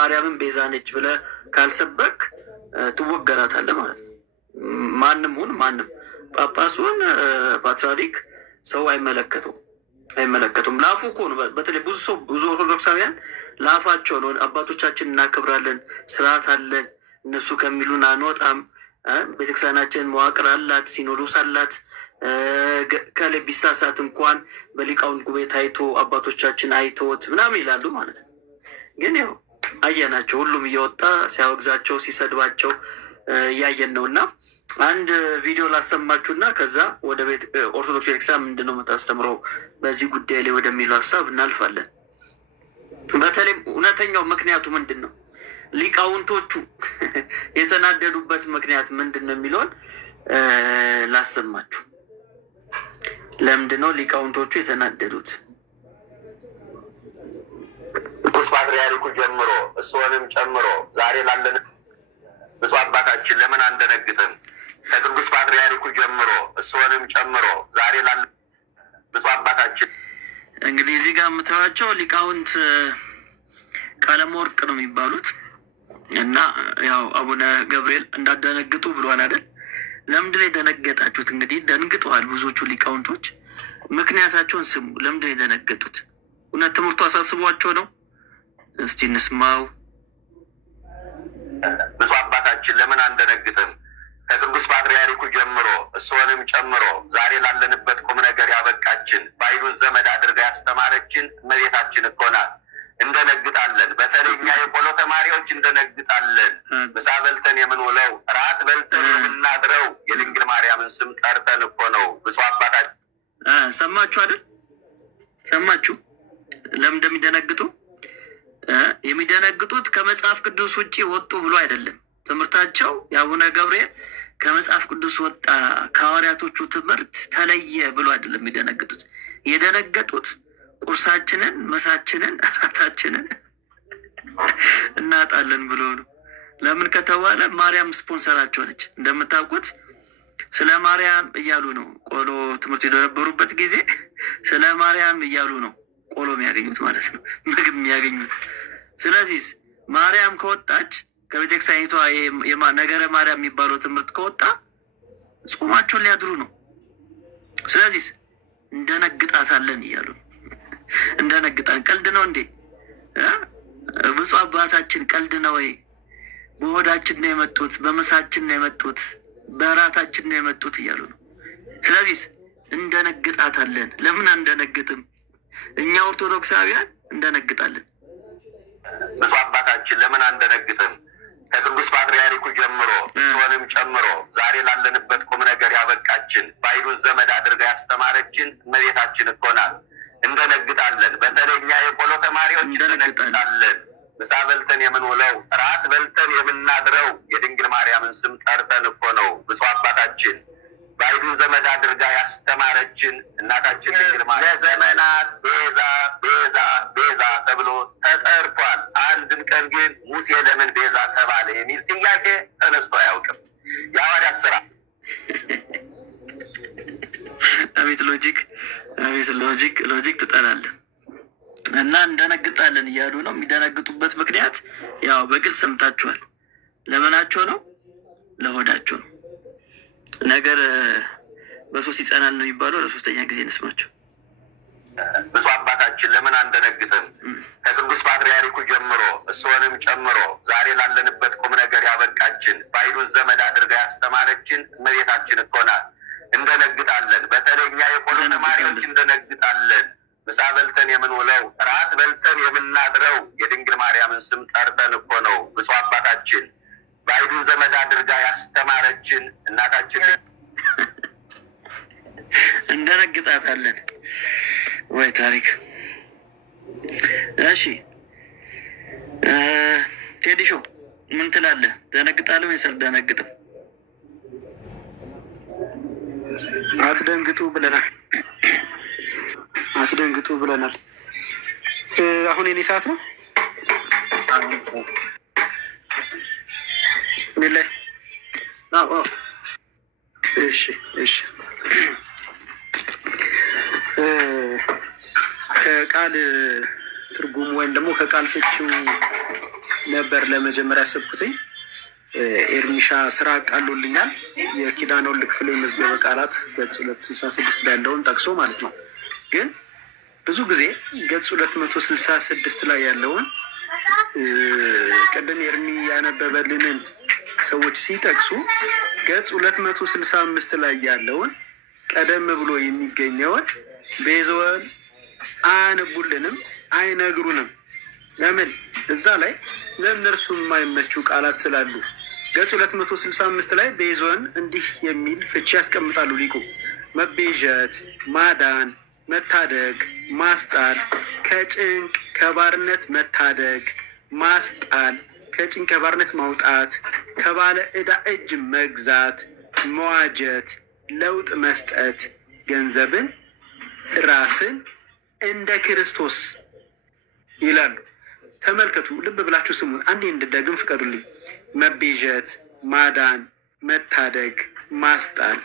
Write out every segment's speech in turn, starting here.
ማርያምን ቤዛ ነች ብለህ ካልሰበክ ትወገራታለህ ማለት ነው። ማንም ሁን ማንም ጳጳሱን ፓትርያርክ ሰው አይመለከቱም። ላፉ እኮ ነው። በተለይ ብዙ ኦርቶዶክሳውያን ላፋቸው ነው። አባቶቻችን እናከብራለን፣ ስርዓት አለን፣ እነሱ ከሚሉን አንወጣም፣ ቤተክርስቲያናችን መዋቅር አላት፣ ሲኖዶስ አላት። ከላይ ቢሳሳት እንኳን በሊቃውንት ጉባኤ ታይቶ አባቶቻችን አይተውት ምናምን ይላሉ ማለት ነው። ግን ያው አየናቸው፣ ሁሉም እየወጣ ሲያወግዛቸው ሲሰድባቸው እያየን ነው። እና አንድ ቪዲዮ ላሰማችሁ እና ከዛ ወደ ኦርቶዶክስ ቤተክርስቲያን ምንድን ነው የምታስተምረው በዚህ ጉዳይ ላይ ወደሚለው ሀሳብ እናልፋለን። በተለይም እውነተኛው ምክንያቱ ምንድን ነው፣ ሊቃውንቶቹ የተናደዱበት ምክንያት ምንድን ነው የሚለውን ላሰማችሁ። ለምንድን ነው ሊቃውንቶቹ የተናደዱት? ቅዱስ ፓትርያርኩ ጀምሮ እሱንም ጨምሮ ዛሬ ላለን ብፁዕ አባታችን ለምን አንደነግጥም? ከቅዱስ ፓትርያርኩ ጀምሮ እሱንም ጨምሮ ዛሬ ላለን ብፁዕ አባታችን እንግዲህ እዚህ ጋር የምታዩቸው ሊቃውንት ቀለም ወርቅ ነው የሚባሉት እና ያው አቡነ ገብርኤል እንዳደነግጡ ብሏል አይደል? ለምንድን ነው የደነገጣችሁት? እንግዲህ ደንግጠዋል ብዙዎቹ ሊቃውንቶች። ምክንያታቸውን ስሙ። ለምንድን ነው የደነገጡት? እውነት ትምህርቱ አሳስቧቸው ነው? እስቲ እንስማው። ብፁዕ አባታችን ለምን አንደነግጥም? ከቅዱስ ፓትርያርኩ ጀምሮ እሱንም ጨምሮ ዛሬ ላለንበት ቁም ነገር ያበቃችን ባይሉን ዘመድ አድርጋ ያስተማረችን እመቤታችን እኮ ናት። እንደነግጣለን። በተለይ እኛ የቆሎ ተማሪዎች እንደነግጣለን። ምሳ በልተን የምንውለው ራት በልተን የምናድረው የድንግል ማርያምን ስም ጠርተን እኮ ነው። ብፁዕ አባታችን ሰማችሁ አይደል? ሰማችሁ ለምን እንደሚደነግጡ? የሚደነግጡት ከመጽሐፍ ቅዱስ ውጭ ወጡ ብሎ አይደለም። ትምህርታቸው የአቡነ ገብርኤል ከመጽሐፍ ቅዱስ ወጣ፣ ከሐዋርያቶቹ ትምህርት ተለየ ብሎ አይደለም የሚደነግጡት። የደነገጡት ቁርሳችንን፣ መሳችንን፣ እራታችንን እናጣለን ብሎ ነው። ለምን ከተባለ ማርያም ስፖንሰራቸው ነች። እንደምታውቁት ስለ ማርያም እያሉ ነው ቆሎ ትምህርት የነበሩበት ጊዜ ስለ ማርያም እያሉ ነው ቆሎ የሚያገኙት ማለት ነው፣ ምግብ የሚያገኙት። ስለዚህ ማርያም ከወጣች ከቤተክርስቲያኒቷ ነገረ ማርያም የሚባለው ትምህርት ከወጣ ጾማቸውን ሊያድሩ ነው። ስለዚህ እንደነግጣታለን እያሉ ነው። እንደነግጣን ቀልድ ነው እንዴ? ብፁዕ አባታችን ቀልድ ነው ወይ? በሆዳችን ነው የመጡት፣ በምሳችን ነው የመጡት፣ በራታችን ነው የመጡት እያሉ ነው። ስለዚህ እንደነግጣታለን። ለምን አንደነግጥም? እኛ ኦርቶዶክሳውያን እንደነግጣለን። ብፁዕ አባታችን ለምን አንደነግጥም? ከቅዱስ ፓትርያርኩ ጀምሮ እሱንም ጨምሮ ዛሬ ላለንበት ቁም ነገር ያበቃችን ባይሉን ዘመድ አድርጋ ያስተማረችን እመቤታችን እኮ ናት። እንደነግጣለን። በተለይ እኛ የቆሎ ተማሪዎች እንደነግጣለን። ምሳ በልተን የምንውለው ራት በልተን የምናድረው የድንግል ማርያምን ስም ጠርተን እኮ ነው። ብፁዕ አባታችን ባይሉን ዘመድ አድርጋ ያስተማረችን እናታችን ድንግል ማርያም ለዘመናት ቤዛ ቤዛ ቤዛ ተብሎ ተጠርቷል። አንድም ቀን ግን ሙሴ ለምን ቤዛ ተባለ የሚል ጥያቄ ተነስቶ አያውቅም። የሐዋርያት ሥራ አቤት ሎጂክ ትጠላለህ። እና እንደነግጣለን እያሉ ነው። የሚደነግጡበት ምክንያት ያው በግልጽ ሰምታችኋል። ለምናቸው ነው? ለሆዳቸው ነው። ነገር በሶስት ይጸናል ነው የሚባለው። ለሶስተኛ ጊዜ እንስማቸው። ብፁዕ አባታችን ለምን አንደነግጥም? ከቅዱስ ፓትርያርኩ ጀምሮ እሱንም ጨምሮ ዛሬ ላለንበት ቁም ነገር ያበቃችን ባይሉን ዘመድ አድርጋ ያስተማረችን እመቤታችን እኮ ናት። እንደነግጣለን። በተለይ እኛ የቆሎ ተማሪዎች እንደነግጣለን። ምሳ በልተን የምንውለው ራት በልተን የምናድረው የድንግል ማርያምን ስም ጠርተን እኮ ነው። ብፁዕ አባታችን ባይሉን ዘመድ አድርጋ ያስተማረችን እናታችን እንደነግጣታለን ወይ ታሪክ። እሺ ቴዲሾ ምን ትላለህ? ደነግጣለህ ወይስ አልደነግጥም? አትደንግጡ ብለናል። አሁን የኔ ሰዓት ነው። ሚላይ እሺ ከቃል ትርጉም ወይም ደግሞ ከቃል ፍቺው ነበር ለመጀመሪያ ያሰብኩትኝ። ኤርሚሻ ስራ አቃሎልኛል። የኪዳነ ወልድ ክፍሌ መዝገበ ቃላት ገጽ 266 ላይ ያለውን ጠቅሶ ማለት ነው። ግን ብዙ ጊዜ ገጽ 266 ላይ ያለውን ቅድም ኤርሚ ያነበበልንን ሰዎች ሲጠቅሱ ገጽ 265 ላይ ያለውን ቀደም ብሎ የሚገኘውን ቤዛውን አያነቡልንም፣ አይነግሩንም። ለምን? እዛ ላይ ለእነርሱ የማይመቹ ቃላት ስላሉ። ገጽ 265 ላይ ቤዛውን እንዲህ የሚል ፍቺ ያስቀምጣሉ ሊቁ። መቤዠት፣ ማዳን፣ መታደግ፣ ማስጣል፣ ከጭንቅ ከባርነት መታደግ፣ ማስጣል፣ ከጭንቅ ከባርነት ማውጣት፣ ከባለ ዕዳ እጅ መግዛት፣ መዋጀት፣ ለውጥ መስጠት፣ ገንዘብን፣ ራስን እንደ ክርስቶስ ይላሉ። ተመልከቱ፣ ልብ ብላችሁ ስሙ። አንዴ እንድደግም ፍቀዱልኝ። መቤዠት፣ ማዳን፣ መታደግ፣ ማስጣል፣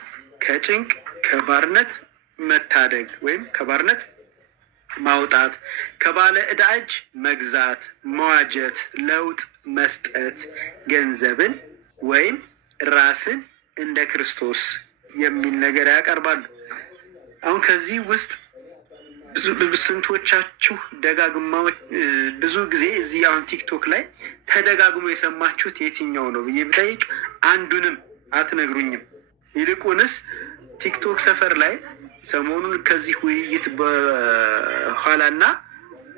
ከጭንቅ ከባርነት መታደግ ወይም ከባርነት ማውጣት፣ ከባለ ዕዳ እጅ መግዛት፣ መዋጀት፣ ለውጥ መስጠት፣ ገንዘብን ወይም ራስን እንደ ክርስቶስ የሚል ነገር ያቀርባሉ። አሁን ከዚህ ውስጥ ስንቶቻችሁ ብዙ ጊዜ እዚህ አሁን ቲክቶክ ላይ ተደጋግሞ የሰማችሁት የትኛው ነው ብዬ ብጠይቅ አንዱንም አትነግሩኝም። ይልቁንስ ቲክቶክ ሰፈር ላይ ሰሞኑን ከዚህ ውይይት በኋላና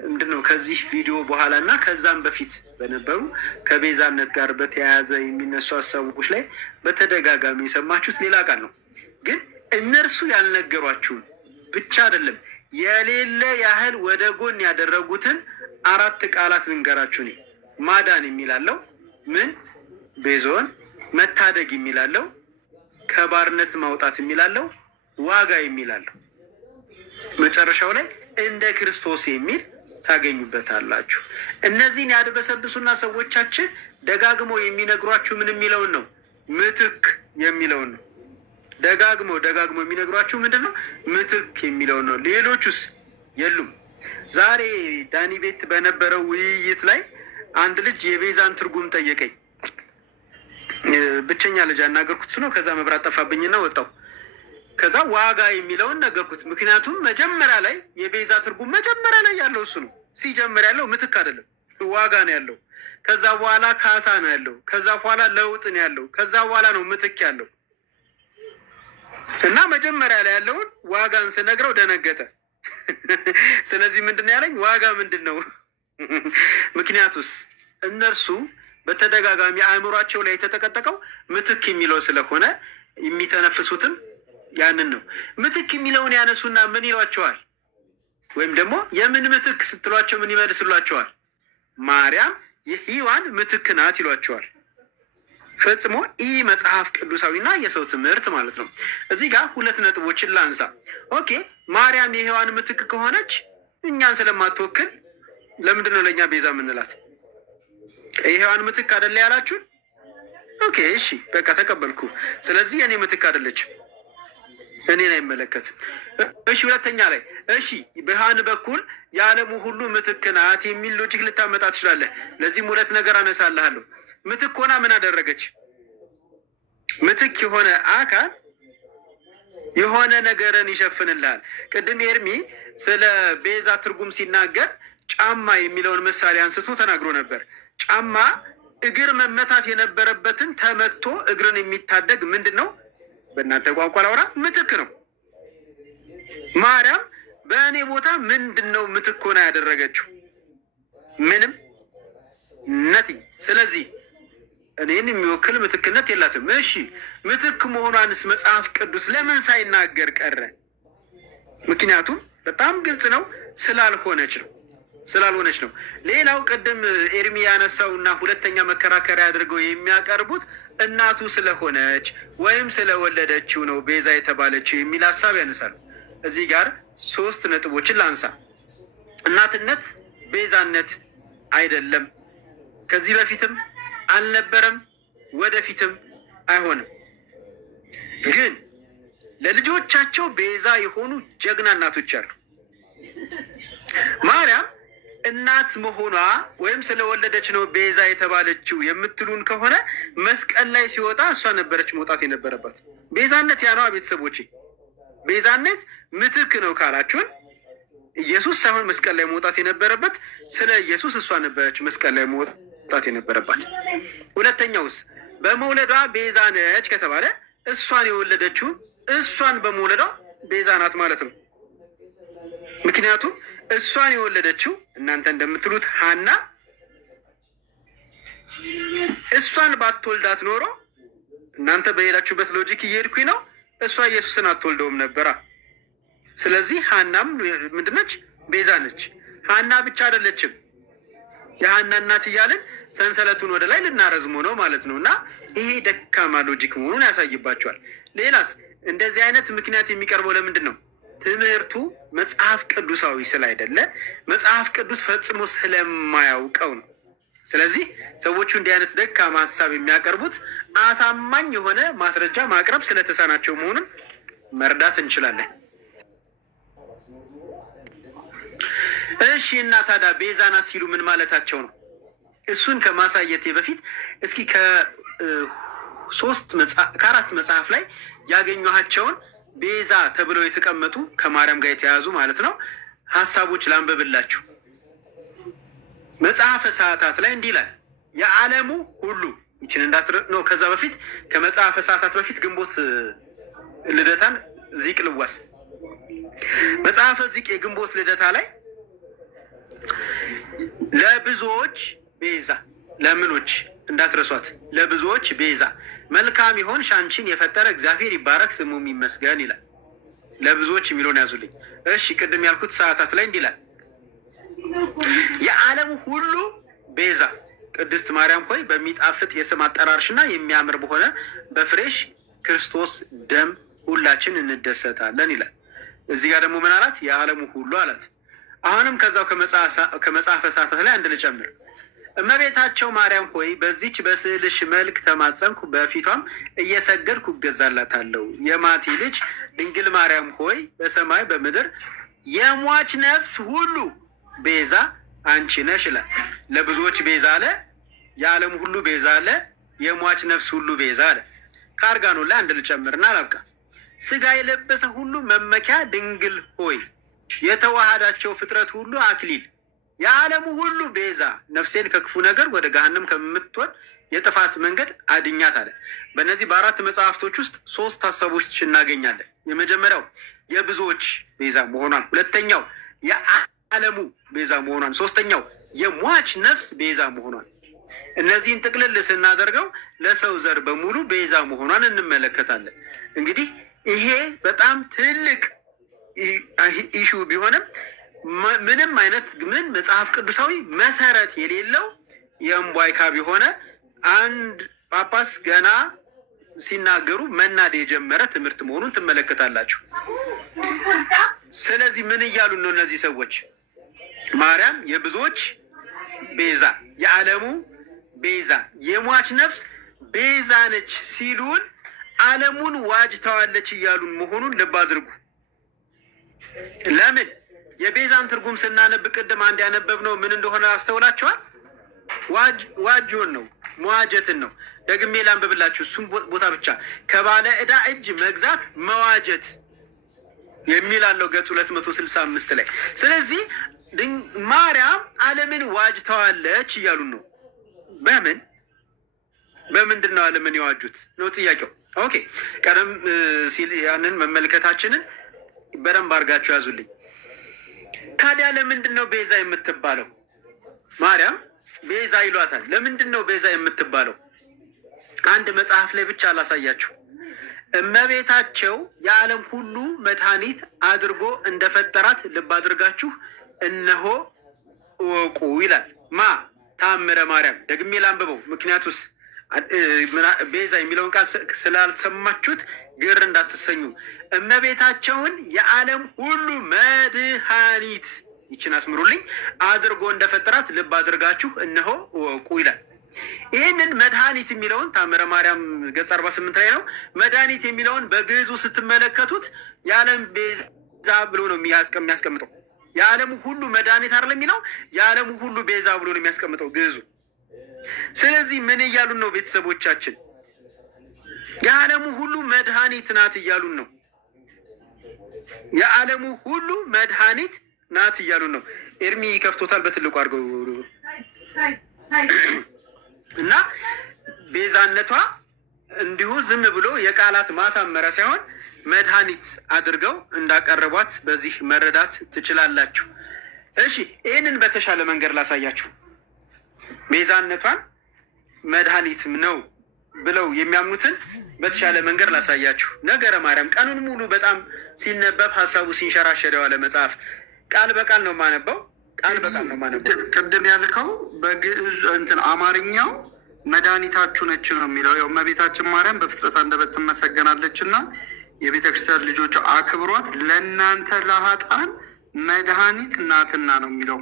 ምንድነው ከዚህ ቪዲዮ በኋላና ከዛም በፊት በነበሩ ከቤዛነት ጋር በተያያዘ የሚነሱ ሀሳቦች ላይ በተደጋጋሚ የሰማችሁት ሌላ ቃል ነው። ግን እነርሱ ያልነገሯችሁን ብቻ አይደለም የሌለ ያህል ወደ ጎን ያደረጉትን 4 ቃላት ልንገራችሁ። እኔ ማዳን የሚላለው ምን ቤዛውን፣ መታደግ የሚላለው ከባርነት ማውጣት የሚላለው ዋጋ የሚላለው መጨረሻው ላይ እንደ ክርስቶስ የሚል ታገኙበታላችሁ። እነዚህን ያድበሰብሱና ሰዎቻችን ደጋግመው የሚነግሯችሁ ምን የሚለውን ነው? ምትክ የሚለውን ነው። ደጋግመው የሚነግሯችሁ ምንድን ነው? ምትክ የሚለውን ነው። ሌሎቹስ የሉም። ዛሬ ዳኒ ቤት በነበረው ውይይት ላይ አንድ ልጅ የቤዛን ትርጉም ጠየቀኝ። ብቸኛ ልጅ ያናገርኩት ነው። ከዛ መብራት ጠፋብኝና ወጣው። ከዛ ዋጋ የሚለውን ነገርኩት። ምክንያቱም መጀመሪያ ላይ የቤዛ ትርጉም መጀመሪያ ላይ ያለው እሱ ነው። ሲጀምር ያለው ምትክ አይደለም፣ ዋጋ ነው ያለው። ከዛ በኋላ ካሳ ነው ያለው። ከዛ በኋላ ለውጥ ነው ያለው። ከዛ በኋላ ነው ምትክ ያለው። እና መጀመሪያ ላይ ያለውን ዋጋን ስነግረው ደነገጠ። ስለዚህ ምንድን ነው ያለኝ? ዋጋ ምንድን ነው? ምክንያቱስ እነርሱ በተደጋጋሚ አእምሯቸው ላይ የተጠቀጠቀው ምትክ የሚለው ስለሆነ የሚተነፍሱትም ያንን ነው። ምትክ የሚለውን ያነሱና ምን ይሏቸዋል? ወይም ደግሞ የምን ምትክ ስትሏቸው ምን ይመልስሏቸዋል? ማርያም የሔዋን ምትክ ናት ይሏቸዋል። ፈጽሞ ኢ መጽሐፍ ቅዱሳዊና የሰው ትምህርት ማለት ነው። እዚህ ጋር 2 ነጥቦችን ላንሳ። ኦኬ፣ ማርያም የሔዋን ምትክ ከሆነች እኛን ስለማትወክል ለምንድን ነው ለእኛ ቤዛ የምንላት? የሔዋን ምትክ አይደለ ያላችሁን? ኦኬ፣ እሺ፣ በቃ ተቀበልኩ። ስለዚህ የኔ ምትክ አይደለችም፣ እኔን አይመለከትም። እሺ፣ ሁለተኛ ላይ እሺ፣ በሔዋን በኩል የዓለሙ ሁሉ ምትክ ናት የሚል ሎጂክ ልታመጣ ትችላለህ። ለዚህም 2 ነገር አነሳልሃለሁ። ምትክ ሆና ምን አደረገች? ምትክ የሆነ አካል የሆነ ነገርን ይሸፍንልሃል። ቅድም ኤርሚ ስለ ቤዛ ትርጉም ሲናገር ጫማ የሚለውን ምሳሌ አንስቶ ተናግሮ ነበር። ጫማ እግር መመታት የነበረበትን ተመቶ እግርን የሚታደግ ምንድን ነው? በእናንተ ቋንቋ ላውራ፣ ምትክ ነው። ማርያም በእኔ ቦታ ምንድን ነው ምትክ ሆና ያደረገችው? ምንም ነቲንግ። ስለዚህ እኔን የሚወክል ምትክነት የላትም። እሺ፣ ምትክ መሆኗንስ መጽሐፍ ቅዱስ ለምን ሳይናገር ቀረ? ምክንያቱም በጣም ግልጽ ነው፣ ስላልሆነች ነው። ሌላው ቅድም ኤርሚ ያነሳው እና ሁለተኛ መከራከሪያ አድርገው የሚያቀርቡት እናቱ ስለሆነች ወይም ስለወለደችው ነው ቤዛ የተባለችው የሚል ሀሳብ ያነሳሉ። እዚህ ጋር 3 ነጥቦችን ላንሳ። እናትነት ቤዛነት አይደለም። ከዚህ በፊትም አልነበረም፣ ወደፊትም አይሆንም። ግን ለልጆቻቸው ቤዛ የሆኑ ጀግና እናቶች አሉ። ማርያም እናት እናት መሆኗ ወይም ስለወለደች ነው ቤዛ የተባለችው የምትሉን ከሆነ መስቀል ላይ ሲወጣ እሷ ነበረች መውጣት የነበረባት። ቤዛነት ያ ነዋ ቤተሰቦቼ። ቤዛነት ምትክ ነው ካላችሁን ኢየሱስ ሳይሆን መስቀል ላይ መውጣት የነበረበት ስለ ኢየሱስ እሷ ነበረች መስቀል ላይ መውጣት የነበረባት። ሁለተኛውስ በመውለዷ ቤዛ ነች ከተባለ እሷን የወለደችው እሷን በመውለዷ ቤዛ ናት ማለት ነው። ምክንያቱም እሷን የወለደችው እናንተ እንደምትሉት ሐና እሷን ባትወልዳት ኖሮ እናንተ በሄዳችሁበት ሎጂክ እየሄድኩኝ ነው፣ እሷ ኢየሱስን አትወልደውም ነበራ። ስለዚህ ሐናም ምንድነች? ቤዛ ነች። ሐና ብቻ አይደለችም። የሐና እናት እያልን ሰንሰለቱን ወደ ላይ ልናረዝሙ ነው ማለት ነው። እና ይሄ ደካማ ሎጂክ መሆኑን ያሳይባቸዋል። ሌላስ እንደዚህ አይነት ምክንያት የሚቀርበው ለምንድን ነው? ትምህርቱ መጽሐፍ ቅዱሳዊ ስላይደለ መጽሐፍ ቅዱስ ፈጽሞ ስለማያውቀው ነው። ስለዚህ ሰዎቹ እንዲህ አይነት ደካማ ሀሳብ የሚያቀርቡት አሳማኝ የሆነ ማስረጃ ማቅረብ ስለተሳናቸው መሆኑን መርዳት እንችላለን። እሺ እና ታዲያ ቤዛ ናት ሲሉ ምን ማለታቸው ነው? እሱን ከማሳየቴ በፊት እስኪ ከአራት መጽሐፍ ላይ ያገኘኋቸውን ቤዛ ተብለው የተቀመጡ ከማርያም ጋር የተያዙ ማለት ነው ሀሳቦች ላንበብላችሁ። መጽሐፈ ሰዓታት ላይ እንዲህ ይላል፣ የዓለሙ ሁሉ ይችን ነው። ከዛ በፊት ከመጽሐፈ ሰዓታት በፊት ግንቦት ልደታን ዚቅ ልዋስ። መጽሐፈ ዚቅ የግንቦት ልደታ ላይ ለብዙዎች ቤዛ፣ ለምኖች እንዳትረሷት፣ ለብዙዎች ቤዛ መልካም ይሆን ሻንቺን የፈጠረ እግዚአብሔር ይባረክ ስሙም ይመስገን ይላል። ለብዙዎች የሚለውን ያዙልኝ። እሺ ቅድም ያልኩት ሰዓታት ላይ እንዲህ ይላል፣ የዓለም ሁሉ ቤዛ ቅድስት ማርያም ሆይ በሚጣፍጥ የስም አጠራርሽና የሚያምር በሆነ በፍሬሽ ክርስቶስ ደም ሁላችን እንደሰታለን ይላል። እዚህ ጋር ደግሞ ምን አላት? የዓለሙ ሁሉ አላት። አሁንም ከዛው ከመጽሐፈ ሰዓታት ላይ አንድ ልጨምር። እመቤታቸው ማርያም ሆይ በዚች በስዕልሽ መልክ ተማጸንኩ፣ በፊቷም እየሰገድኩ እገዛላታለሁ። የማቲ ልጅ ድንግል ማርያም ሆይ በሰማይ በምድር የሟች ነፍስ ሁሉ ቤዛ አንቺ ነሽ ይላል። ለብዙዎች ቤዛ አለ፣ የዓለም ሁሉ ቤዛ አለ፣ የሟች ነፍስ ሁሉ ቤዛ አለ። ከአርጋኖ ላይ አንድ ልጨምርና አላብቃ። ስጋ የለበሰ ሁሉ መመኪያ ድንግል ሆይ የተዋሃዳቸው ፍጥረት ሁሉ አክሊል የዓለሙ ሁሉ ቤዛ ነፍሴን ከክፉ ነገር ወደ ገሃነም ከምትወድ የጥፋት መንገድ አድኛት አለ። በእነዚህ በአራት መጽሐፍቶች ውስጥ ሶስት ሀሳቦች እናገኛለን። የመጀመሪያው የብዙዎች ቤዛ መሆኗን፣ ሁለተኛው የዓለሙ ቤዛ መሆኗን፣ ሶስተኛው የሟች ነፍስ ቤዛ መሆኗን። እነዚህን ጥቅልል ስናደርገው ለሰው ዘር በሙሉ ቤዛ መሆኗን እንመለከታለን። እንግዲህ ይሄ በጣም ትልቅ ኢሹ ቢሆንም ምንም አይነት ምን መጽሐፍ ቅዱሳዊ መሰረት የሌለው የእምቧይካ ቢሆነ አንድ ጳጳስ ገና ሲናገሩ መናድ የጀመረ ትምህርት መሆኑን ትመለከታላችሁ። ስለዚህ ምን እያሉ ነው እነዚህ ሰዎች? ማርያም የብዙዎች ቤዛ፣ የዓለሙ ቤዛ፣ የሟች ነፍስ ቤዛ ነች ሲሉን ዓለሙን ዋጅተዋለች እያሉን መሆኑን ልብ አድርጉ። ለምን? የቤዛን ትርጉም ስናነብ ቅድም አንድ ያነበብነው ምን እንደሆነ አስተውላችኋል? ዋጅውን ነው፣ መዋጀትን ነው። ደግሜ ላንብብላችሁ እሱም ቦታ ብቻ። ከባለ ዕዳ እጅ መግዛት መዋጀት የሚል አለው ገጽ 265 ላይ። ስለዚህ ማርያም ዓለምን ዋጅተዋለች እያሉን ነው። በምንድን ነው ዓለምን የዋጁት ነው ጥያቄው። ኦኬ ቀደም ሲል ያንን መመልከታችንን በደንብ አድርጋችሁ ያዙልኝ። ታዲያ ለምንድን ነው ቤዛ የምትባለው? ማርያም ቤዛ ይሏታል። ለምንድን ነው ቤዛ የምትባለው? አንድ መጽሐፍ ላይ ብቻ አላሳያችሁ። እመቤታቸው የዓለም ሁሉ መድኃኒት አድርጎ እንደፈጠራት ልብ አድርጋችሁ እነሆ እወቁ ይላል። ተአምረ ማርያም። ደግሜ ላንብበው፣ ምክንያቱስ ቤዛ የሚለውን ቃል ስላልሰማችሁት ግር እንዳትሰኙ። እመቤታቸውን የዓለም ሁሉ መድኃኒት ይችን አስምሩልኝ አድርጎ እንደፈጠራት ልብ አድርጋችሁ እነሆ እወቁ ይላል። ይህንን መድኃኒት የሚለውን ታምረ ማርያም ገጽ 48 ላይ ነው። መድኃኒት የሚለውን በግዕዙ ስትመለከቱት የዓለም ቤዛ ብሎ ነው የሚያስቀምጠው። የዓለሙ ሁሉ መድኃኒት አይደለም የሚለው የዓለሙ ሁሉ ቤዛ ብሎ ነው የሚያስቀምጠው ግዕዙ። ስለዚህ ምን እያሉን ነው ቤተሰቦቻችን? የዓለሙ ሁሉ መድኃኒት ናት እያሉን ነው። የዓለሙ ሁሉ መድኃኒት ናት እያሉን ነው። ኤርሚ ከፍቶታል በትልቁ አድርገው እና ቤዛነቷ እንዲሁ ዝም ብሎ የቃላት ማሳመሪያ ሳይሆን መድኃኒት አድርገው እንዳቀረቧት በዚህ መረዳት ትችላላችሁ። እሺ ይህንን በተሻለ መንገድ ላሳያችሁ። ቤዛነቷን መድኃኒትም ነው ብለው የሚያምኑትን በተሻለ መንገድ ላሳያችሁ። ነገረ ማርያም ቀኑን ሙሉ በጣም ሲነበብ ሀሳቡ ሲንሸራሸር የዋለ መጽሐፍ ቃል በቃል ነው የማነበው። ቃል በቃል ነው የማነበው። ቅድም ያልከው በግዕዝ እንትን አማርኛው መድኃኒታችሁ ነች ነው የሚለው። ያው እመቤታችን ማርያም በፍጥረት አንደበት ትመሰገናለች እና የቤተ ክርስቲያን ልጆች አክብሯት ለእናንተ ለኃጥአን መድኃኒት ናትና ነው የሚለው።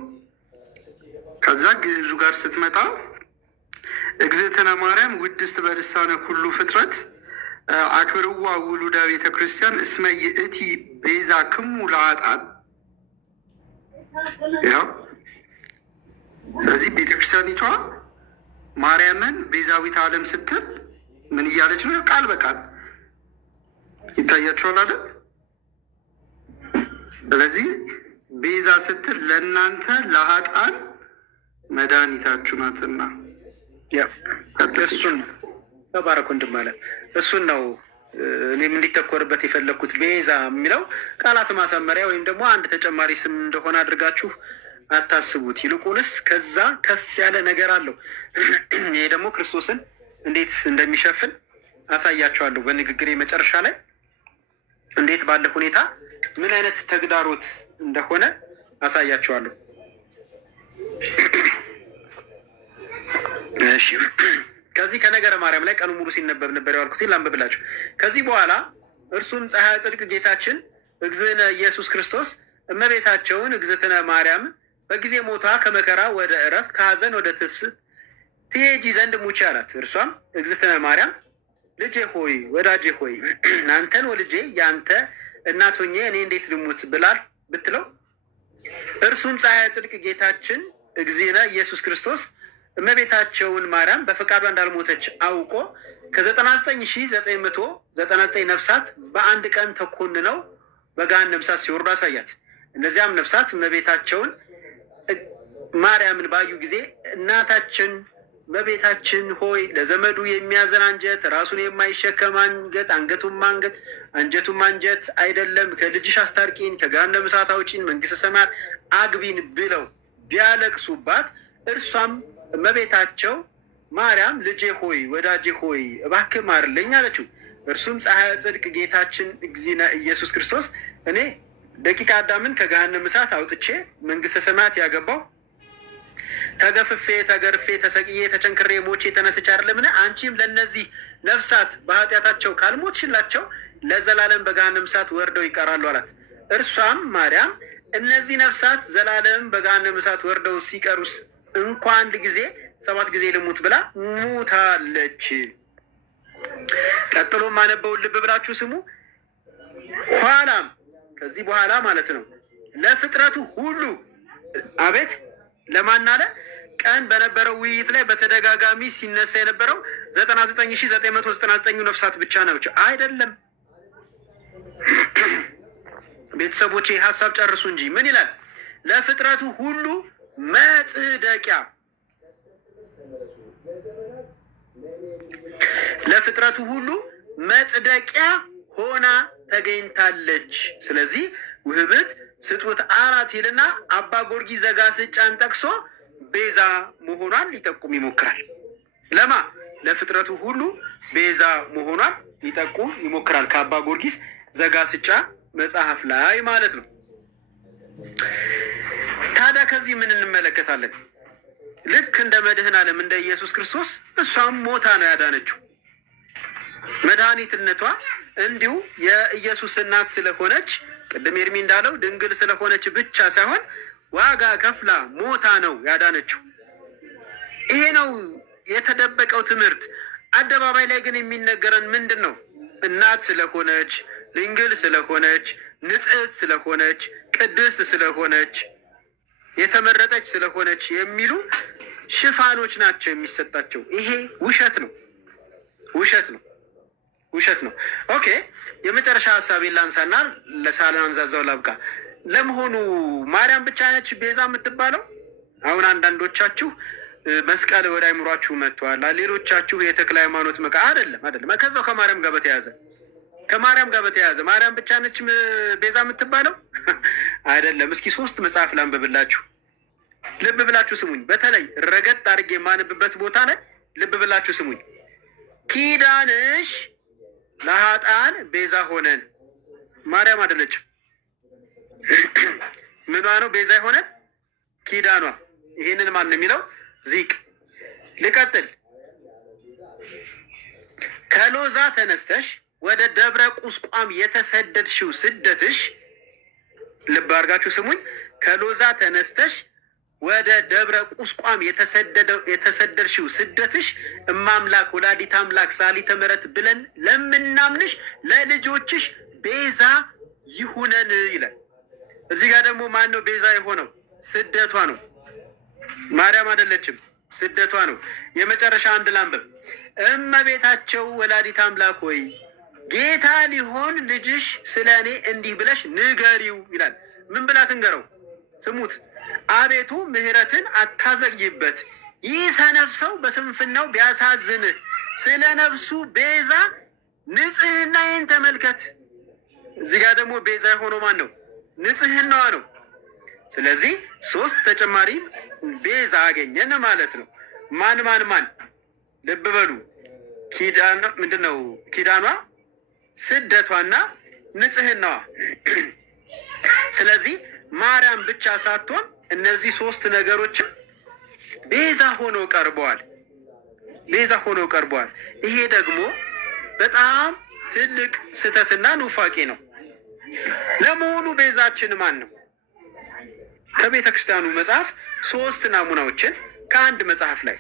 ከዛ ግዕዙ ጋር ስትመጣ እግዝእትነ ማርያም ውድስት በልሳነ ኩሉ ፍጥረት አክብርዋ ውሉደ ቤተ ክርስቲያን እስመ ይእቲ ቤዛ ክሙ ለኃጥአን። ያው ስለዚህ ቤተ ክርስቲያኒቷ ማርያምን ቤዛዊት ዓለም ስትል ምን እያለች ነው? ቃል በቃል ይታያቸዋል አይደል? ስለዚህ ቤዛ ስትል ለእናንተ ለኃጥአን መድኃኒታችሁ ናትና እሱን ተባረክ ወንድም ማለት እሱን ነው እኔም እንዲተኮርበት የፈለግኩት። ቤዛ የሚለው ቃላት ማሳመሪያ ወይም ደግሞ አንድ ተጨማሪ ስም እንደሆነ አድርጋችሁ አታስቡት። ይልቁንስ ከዛ ከፍ ያለ ነገር አለው። ይሄ ደግሞ ክርስቶስን እንዴት እንደሚሸፍን አሳያቸዋለሁ በንግግሬ መጨረሻ ላይ እንዴት ባለ ሁኔታ ምን አይነት ተግዳሮት እንደሆነ አሳያቸዋለሁ። እሺ ከዚህ ከነገረ ማርያም ላይ ቀኑ ሙሉ ሲነበብ ነበር ያልኩት ላንብብላችሁ። ከዚህ በኋላ እርሱም ፀሐይ ጽድቅ ጌታችን እግዝእነ ኢየሱስ ክርስቶስ እመቤታቸውን እግዝእትነ ማርያም በጊዜ ሞቷ ከመከራ ወደ እረፍት ከሀዘን ወደ ትፍስት ትሄጂ ዘንድ ሙቼ አላት። እርሷም እግዝእትነ ማርያም ልጄ ሆይ ወዳጄ ሆይ አንተን ወልጄ ያንተ እናት ሆኜ እኔ እንዴት ልሙት ብላል ብትለው፣ እርሱም ፀሐይ ጽድቅ ጌታችን እግዚእነ ኢየሱስ ክርስቶስ እመቤታቸውን ማርያም በፈቃዷ እንዳልሞተች አውቆ ከ99,999 ነፍሳት በአንድ ቀን ተኮንነው በገሃነመ እሳት ሲወርዱ አሳያት። እነዚያም ነፍሳት እመቤታቸውን ማርያምን ባዩ ጊዜ እናታችን እመቤታችን ሆይ ለዘመዱ የሚያዘን አንጀት ራሱን የማይሸከም አንገት አንገቱም አንገት አንጀቱም አንጀት አይደለም፣ ከልጅሽ አስታርቂን፣ ከገሃነመ እሳት አውጪን፣ መንግስተ ሰማያት አግቢን ብለው ቢያለቅሱባት፣ እርሷም እመቤታቸው ማርያም ልጄ ሆይ ወዳጄ ሆይ እባክህ ማርልኝ አለችው። እርሱም ፀሐይ ጽድቅ ጌታችን እግዚእነ ኢየሱስ ክርስቶስ እኔ ደቂቀ አዳምን ከገሃነመ እሳት አውጥቼ መንግስተ ሰማያት ያገባው ተገፍፌ ተገርፌ ተሰቅዬ ተቸንክሬ ሞቼ ተነስቼ አይደለምን? አንቺም ለእነዚህ ነፍሳት በኃጢአታቸው ካልሞትሽላቸው ለዘላለም በገሃነመ እሳት ወርደው ይቀራሉ አላት። እርሷም ማርያም እነዚህ ነፍሳት ዘላለም በገሃነመ እሳት ወርደው ሲቀሩስ እንኳ አንድ ጊዜ 7 ጊዜ ልሙት ብላ ሙታለች። ቀጥሎ ማነበውን ልብ ብላችሁ ስሙ። ኋላም ከዚህ በኋላ ማለት ነው ለፍጥረቱ ሁሉ አቤት ለማን አለ? ቀን በነበረው ውይይት ላይ በተደጋጋሚ ሲነሳ የነበረው 99,999 ነፍሳት ብቻ ናቸው አይደለም። ቤተሰቦች ሀሳብ ጨርሱ እንጂ ምን ይላል? ለፍጥረቱ ሁሉ መጽደቂያ፣ ለፍጥረቱ ሁሉ መጽደቂያ ሆና ተገኝታለች። ስለዚህ ውህብት ስጡት አራት ይልና አባ ጊዮርጊስ ዘጋስጫን ጠቅሶ ቤዛ መሆኗን ሊጠቁም ይሞክራል። ለማ ለፍጥረቱ ሁሉ ቤዛ መሆኗን ሊጠቁም ይሞክራል ከአባ ጊዮርጊስ ዘጋስጫ መጽሐፍ ላይ ማለት ነው። ታዲያ ከዚህ ምን እንመለከታለን? ልክ እንደ መድህን ዓለም እንደ ኢየሱስ ክርስቶስ እሷም ሞታ ነው ያዳነችው። መድኃኒትነቷ እንዲሁ የኢየሱስ እናት ስለሆነች ቅድም ኤርሚ እንዳለው ድንግል ስለሆነች ብቻ ሳይሆን ዋጋ ከፍላ ሞታ ነው ያዳነችው። ይሄ ነው የተደበቀው ትምህርት። አደባባይ ላይ ግን የሚነገረን ምንድን ነው? እናት ስለሆነች፣ ድንግል ስለሆነች፣ ንጽሕት ስለሆነች፣ ቅድስት ስለሆነች የተመረጠች ስለሆነች የሚሉ ሽፋኖች ናቸው የሚሰጣቸው። ይሄ ውሸት ነው፣ ውሸት ነው፣ ውሸት ነው። ኦኬ፣ የመጨረሻ ሀሳቤን ላንሳና ለሳላንዛዛው ላብቃ። ለመሆኑ ማርያም ብቻ ነች ቤዛ የምትባለው? አሁን አንዳንዶቻችሁ መስቀል ወደ አይምሯችሁ መጥቷል፣ ሌሎቻችሁ የተክለ ሃይማኖት መቃ አይደለም፣ አይደለም። ከዛው ከማርያም ጋር በተያያዘ ከማርያም ጋር በተያያዘ ማርያም ብቻ ነች ቤዛ የምትባለው? አይደለም። እስኪ 3 መጽሐፍ ላንብብላችሁ። ልብ ብላችሁ ስሙኝ። በተለይ ረገጥ አድርጌ የማንብበት ቦታ ላይ ልብ ብላችሁ ስሙኝ። ኪዳንሽ ለኃጥአን ቤዛ ሆነን። ማርያም አይደለችም። ምኗ ነው ቤዛ የሆነን? ኪዳኗ። ይህንን ማን ነው የሚለው? ዚቅ። ልቀጥል። ከሎዛ ተነስተሽ ወደ ደብረ ቁስቋም የተሰደድሽው ስደትሽ፣ ልብ አድርጋችሁ ስሙኝ። ከሎዛ ተነስተሽ ወደ ደብረ ቁስቋም የተሰደድሽው ስደትሽ እማምላክ ወላዲት አምላክ ሳሊተ ምሕረት ብለን ለምናምንሽ ለልጆችሽ ቤዛ ይሁነን ይላል። እዚህ ጋር ደግሞ ማን ነው ቤዛ የሆነው? ስደቷ ነው። ማርያም አይደለችም፣ ስደቷ ነው። የመጨረሻ አንድ ላንብብ። እመቤታቸው ወላዲት አምላክ ሆይ ጌታ ሊሆን ልጅሽ ስለ እኔ እንዲህ ብለሽ ንገሪው ይላል። ምን ብላ ትንገረው? ስሙት። አቤቱ ምሕረትን አታዘግይበት፣ ይህ ሰነፍ ሰው በስንፍናው ቢያሳዝንህ ስለ ነፍሱ ቤዛ ንጽሕናዬን ተመልከት። እዚህ ጋር ደግሞ ቤዛ የሆነው ማን ነው? ንጽሕናዋ ነው። ስለዚህ 3 ተጨማሪ ቤዛ አገኘን ማለት ነው። ማን ማን ማን? ልብ በሉ። ኪዳኗ ምንድን ነው? ኪዳኗ፣ ስደቷና ንጽሕናዋ። ስለዚህ ማርያም ብቻ ሳትሆን እነዚህ 3 ነገሮችን ቤዛ ሆነው ቀርበዋል። ቤዛ ሆነው ቀርበዋል። ይሄ ደግሞ በጣም ትልቅ ስህተትና ኑፋቄ ነው። ለመሆኑ ቤዛችን ማን ነው? ከቤተ ክርስቲያኑ መጽሐፍ 3 ናሙናዎችን ከአንድ መጽሐፍ ላይ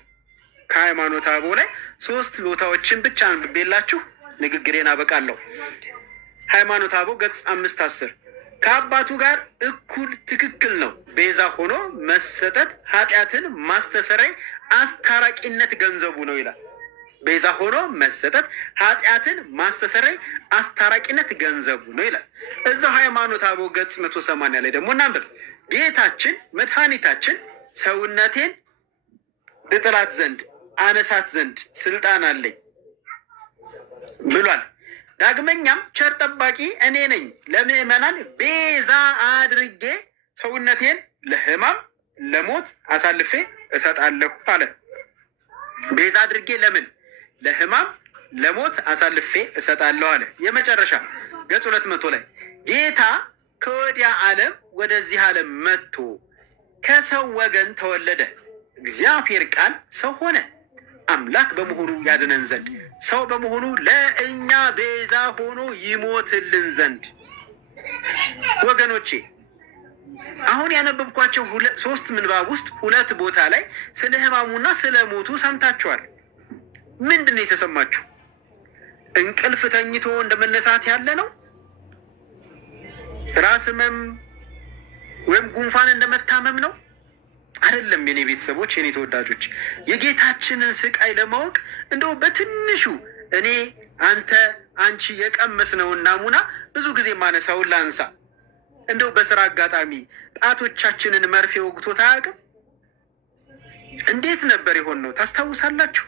ከሃይማኖተ አበው ላይ 3 ቦታዎችን ብቻ አንብቤላችሁ ንግግሬን አበቃለሁ። ሃይማኖተ አበው ገጽ 510 ከአባቱ ጋር እኩል ትክክል ነው። ቤዛ ሆኖ መሰጠት ኃጢአትን ማስተሰረይ አስታራቂነት ገንዘቡ ነው ይላል። ቤዛ ሆኖ መሰጠት ኃጢአትን ማስተሰረይ አስታራቂነት ገንዘቡ ነው ይላል። እዛው ሃይማኖተ አበው ገጽ 180 ላይ ደግሞ እናንብብ። ጌታችን መድኃኒታችን ሰውነቴን እጥላት ዘንድ አነሳት ዘንድ ስልጣን አለኝ ብሏል። ዳግመኛም ቸር ጠባቂ እኔ ነኝ፣ ለምእመናን ቤዛ አድርጌ ሰውነቴን ለሕማም ለሞት አሳልፌ እሰጣለሁ አለ። ቤዛ አድርጌ ለምን? ለሕማም ለሞት አሳልፌ እሰጣለሁ አለ። የመጨረሻ ገጽ 200 ላይ ጌታ ከወዲያ ዓለም ወደዚህ ዓለም መጥቶ ከሰው ወገን ተወለደ። እግዚአብሔር ቃል ሰው ሆነ፣ አምላክ በመሆኑ ያድነን ዘንድ ሰው በመሆኑ ለእኛ ቤዛ ሆኖ ይሞትልን ዘንድ። ወገኖቼ አሁን ያነበብኳቸው 3 ምንባብ ውስጥ 2 ቦታ ላይ ስለ ሕማሙና ስለ ሞቱ ሰምታችኋል። ምንድን ነው የተሰማችሁ? እንቅልፍ ተኝቶ እንደመነሳት ያለ ነው? ራስ ህመም ወይም ጉንፋን እንደመታመም ነው? አይደለም። የኔ ቤተሰቦች፣ የኔ ተወዳጆች፣ የጌታችንን ስቃይ ለማወቅ እንደው በትንሹ እኔ አንተ አንቺ የቀመስነውን ናሙና ብዙ ጊዜ ማነሳውን ላንሳ። እንደው በስራ አጋጣሚ ጣቶቻችንን መርፌ ወግቶት አያውቅም? እንዴት ነበር የሆን ነው ታስታውሳላችሁ?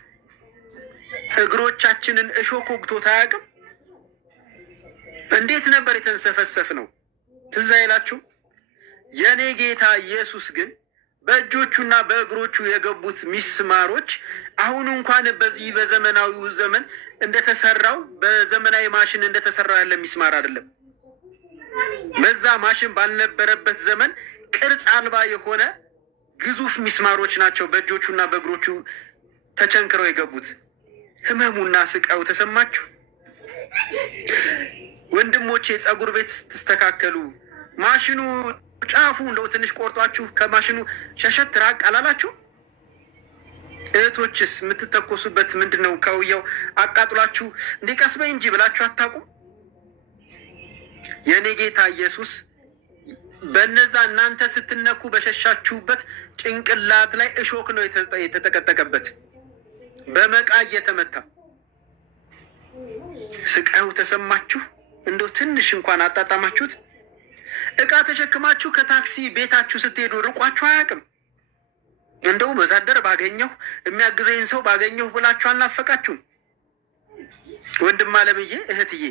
እግሮቻችንን እሾክ ወግቶት አያውቅም? እንዴት ነበር የተንሰፈሰፍ ነው? ትዝ አይላችሁ? የኔ ጌታ ኢየሱስ ግን በእጆቹና በእግሮቹ የገቡት ሚስማሮች አሁን እንኳን በዚህ በዘመናዊው ዘመን እንደተሰራው በዘመናዊ ማሽን እንደተሰራው ያለ ሚስማር አይደለም። በዛ ማሽን ባልነበረበት ዘመን ቅርጽ አልባ የሆነ ግዙፍ ሚስማሮች ናቸው በእጆቹና በእግሮቹ ተቸንክረው የገቡት። ህመሙና ስቃዩ ተሰማችሁ? ወንድሞቼ ጸጉር ቤት ስትስተካከሉ ማሽኑ ጫፉ እንደው ትንሽ ቆርጧችሁ ከማሽኑ ሸሸት ራቅ አላላችሁ? እህቶችስ የምትተኮሱበት ምንድን ነው? ከውያው አቃጥሏችሁ እንዴ ቀስ በይ እንጂ ብላችሁ አታውቁም? የኔ ጌታ ኢየሱስ በነዛ እናንተ ስትነኩ በሸሻችሁበት ጭንቅላት ላይ እሾክ ነው የተጠቀጠቀበት በመቃ እየተመታ። ስቃዩ ተሰማችሁ? እንደው ትንሽ እንኳን አጣጣማችሁት? እቃ ተሸክማችሁ ከታክሲ ቤታችሁ ስትሄዱ ርቋችሁ አያውቅም? እንደው ወዛደር ባገኘሁ የሚያግዘኝ ሰው ባገኘሁ ብላችሁ አልናፈቃችሁም? ወንድም አለምዬ፣ እህትዬ፣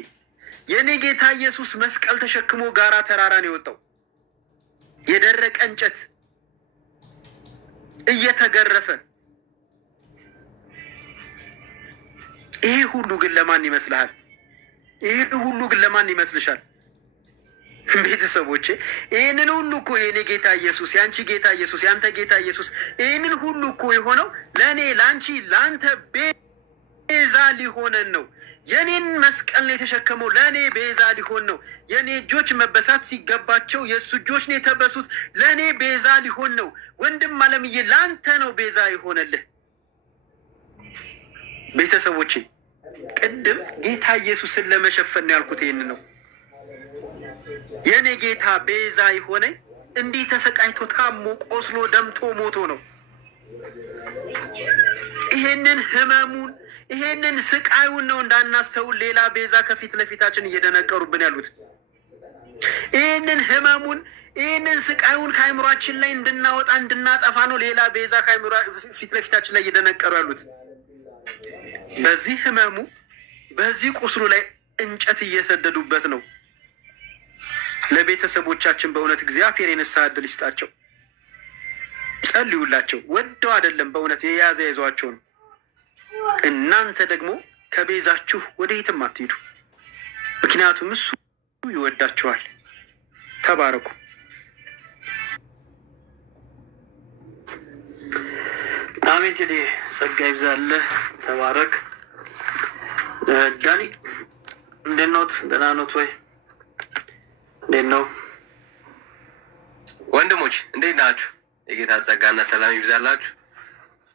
የኔ ጌታ ኢየሱስ መስቀል ተሸክሞ ጋራ ተራራ ነው የወጣው። የደረቀ እንጨት እየተገረፈ። ይሄ ሁሉ ግን ለማን ይመስልሃል? ይሄ ሁሉ ግን ለማን ይመስልሻል? ቤተሰቦቼ፣ ይህንን ሁሉ እኮ የኔ ጌታ ኢየሱስ፣ የአንቺ ጌታ ኢየሱስ፣ የአንተ ጌታ ኢየሱስ ይህንን ሁሉ እኮ የሆነው ለእኔ፣ ለአንቺ፣ ለአንተ ቤዛ ሊሆነን ነው። የኔን መስቀል ነው የተሸከመው፣ ለእኔ ቤዛ ሊሆን ነው። የኔ እጆች መበሳት ሲገባቸው የእሱ እጆች ነው የተበሱት፣ ለእኔ ቤዛ ሊሆን ነው። ወንድም አለምዬ፣ ለአንተ ነው ቤዛ የሆነልህ። ቤተሰቦቼ፣ ቅድም ጌታ ኢየሱስን ለመሸፈን ያልኩት ይህን ነው። የኔ ጌታ ቤዛ የሆነኝ እንዲህ ተሰቃይቶ ታሞ ቆስሎ ደምቶ ሞቶ ነው። ይሄንን ህመሙን ይሄንን ስቃዩን ነው እንዳናስተውል ሌላ ቤዛ ከፊት ለፊታችን እየደነቀሩብን ያሉት። ይሄንን ህመሙን ይህንን ስቃዩን ከአይምሯችን ላይ እንድናወጣ እንድናጠፋ ነው ሌላ ቤዛ ፊት ለፊታችን ላይ እየደነቀሩ ያሉት። በዚህ ህመሙ በዚህ ቁስሉ ላይ እንጨት እየሰደዱበት ነው። ለቤተሰቦቻችን በእውነት እግዚአብሔር የንስሐ ዕድል ይስጣቸው። ጸልዩላቸው። ወደው አይደለም በእውነት የያዘ ይዟቸው ነው። እናንተ ደግሞ ከቤዛችሁ ወደ የትም አትሄዱ፣ ምክንያቱም እሱ ይወዳችኋል። ተባረኩ። አሜን። እንግዲህ ጸጋ ይብዛልህ። ተባረክ። ዳኒ እንዴት ኖት? ደህና ኖት ወይ? እንዴት ነው ወንድሞች? እንዴት ናችሁ? የጌታ ጸጋና ሰላም ይብዛላችሁ።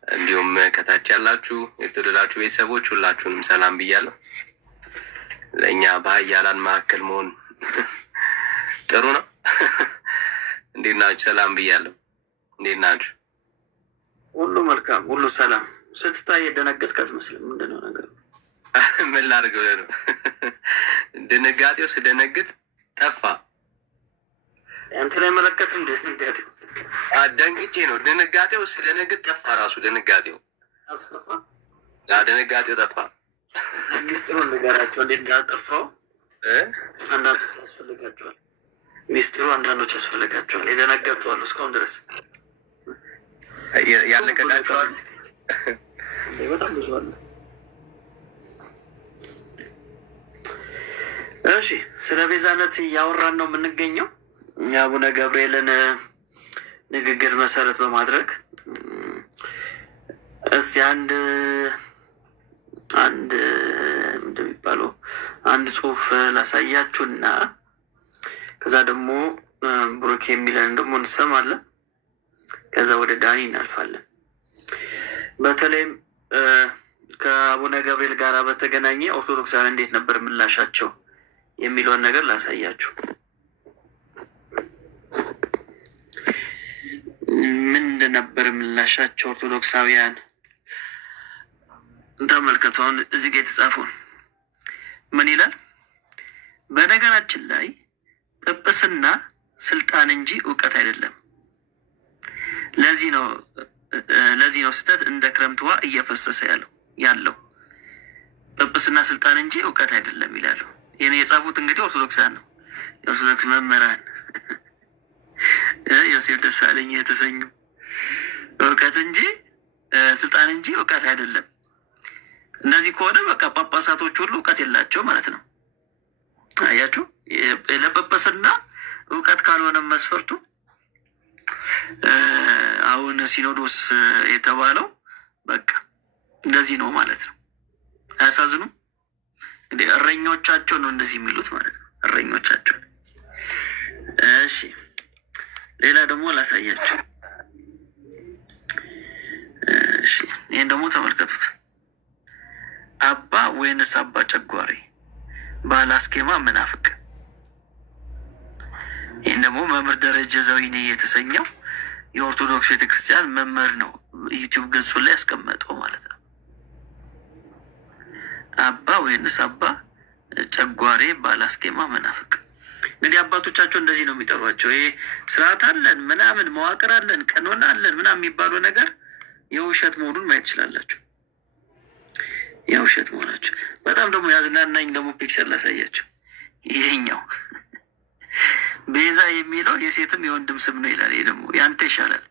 እንዲሁም ከታች ያላችሁ የተወደዳችሁ ቤተሰቦች ሁላችሁንም ሰላም ብያለሁ። ለእኛ በኃያላን መካከል መሆን ጥሩ ነው። እንዴት ናችሁ? ሰላም ብያለሁ። እንዴት ናችሁ? ሁሉ መልካም፣ ሁሉ ሰላም። ስትታይ የደነገጥክ አትመስልም። ምንድን ነው ነገሩ? ምን ላድርግ ብለህ ነው? ድንጋጤው ስደነግጥ ጠፋ። አንተ ላይ መለከት እንዴት ድንጋጤው? ደንግጬ ነው። ድንጋጤው ስደነግጥ ጠፋ። ራሱ ድንጋጤው አስጠፋ። ድንጋጤው ጠፋ። ሚስጥሩን ንገራቸው እንዴት እንዳጠፋው። አንዳንዶች ያስፈልጋቸዋል ሚስጥሩ፣ አንዳንዶች ያስፈልጋቸዋል። የደነገጡ አሉ እስካሁን ድረስ ያለቀቃቸዋል። በጣም ብዙ አለ። እሺ፣ ስለ ቤዛነት እያወራን ነው የምንገኘው። የአቡነ ገብርኤልን ንግግር መሰረት በማድረግ እስቲ አንድ እንደሚባለው አንድ ጽሁፍ ላሳያችሁና ከዛ ደግሞ ብሩክ የሚለን ደግሞ እንሰማለን። ከዛ ወደ ዳኒ እናልፋለን። በተለይም ከአቡነ ገብርኤል ጋር በተገናኘ ኦርቶዶክሳውያን እንዴት ነበር ምላሻቸው የሚለውን ነገር ላሳያችሁ። ምን እንደነበር ምላሻቸው ኦርቶዶክሳውያን ተመልከቱ። አሁን እዚህ ጋር የተጻፈውን ምን ይላል? በነገራችን ላይ ጵጵስና ስልጣን እንጂ እውቀት አይደለም። ለዚህ ነው ስህተት እንደ ክረምት ውሃ እየፈሰሰ ያለው። ጵጵስና ስልጣን እንጂ እውቀት አይደለም ይላሉ። ይህን የጻፉት እንግዲህ ኦርቶዶክሳን ነው፣ የኦርቶዶክስ መምህራን ዮሴፍ ደሳለኝ የተሰኙ እውቀት እንጂ ስልጣን እንጂ እውቀት አይደለም። እነዚህ ከሆነ በቃ ጳጳሳቶች ሁሉ እውቀት የላቸው ማለት ነው። አያችሁ፣ ለጵጵስና እውቀት ካልሆነ መስፈርቱ አሁን ሲኖዶስ የተባለው በቃ እንደዚህ ነው ማለት ነው። አያሳዝኑም? እንግዲህ እረኞቻቸው ነው እንደዚህ የሚሉት ማለት ነው። እረኞቻቸው። እሺ፣ ሌላ ደግሞ ላሳያቸው። እሺ፣ ይህን ደግሞ ተመልከቱት። አባ ወይንስ አባ ጨጓሬ ባለ አስኬማ መናፍቅ። ይህን ደግሞ መምህር ደረጀ ዘወይኔ የተሰኘው የኦርቶዶክስ ቤተክርስቲያን መምህር ነው ዩቲዩብ ገጹ ላይ ያስቀመጠው ማለት ነው። አባ ወይንስ አባ ጨጓሬ ባላስኬማ መናፍቅ። እንግዲህ አባቶቻቸው እንደዚህ ነው የሚጠሯቸው። ይሄ ስርዓት አለን ምናምን መዋቅር አለን ቀኖና አለን ምናምን የሚባለው ነገር የውሸት መሆኑን ማየት ትችላላችሁ። የውሸት መሆናቸው በጣም ደግሞ ያዝናናኝ ደግሞ ፒክቸር ላሳያቸው። ይሄኛው ቤዛ የሚለው የሴትም የወንድም ስም ነው ይላል። ይሄ ደግሞ ያንተ ይሻላል።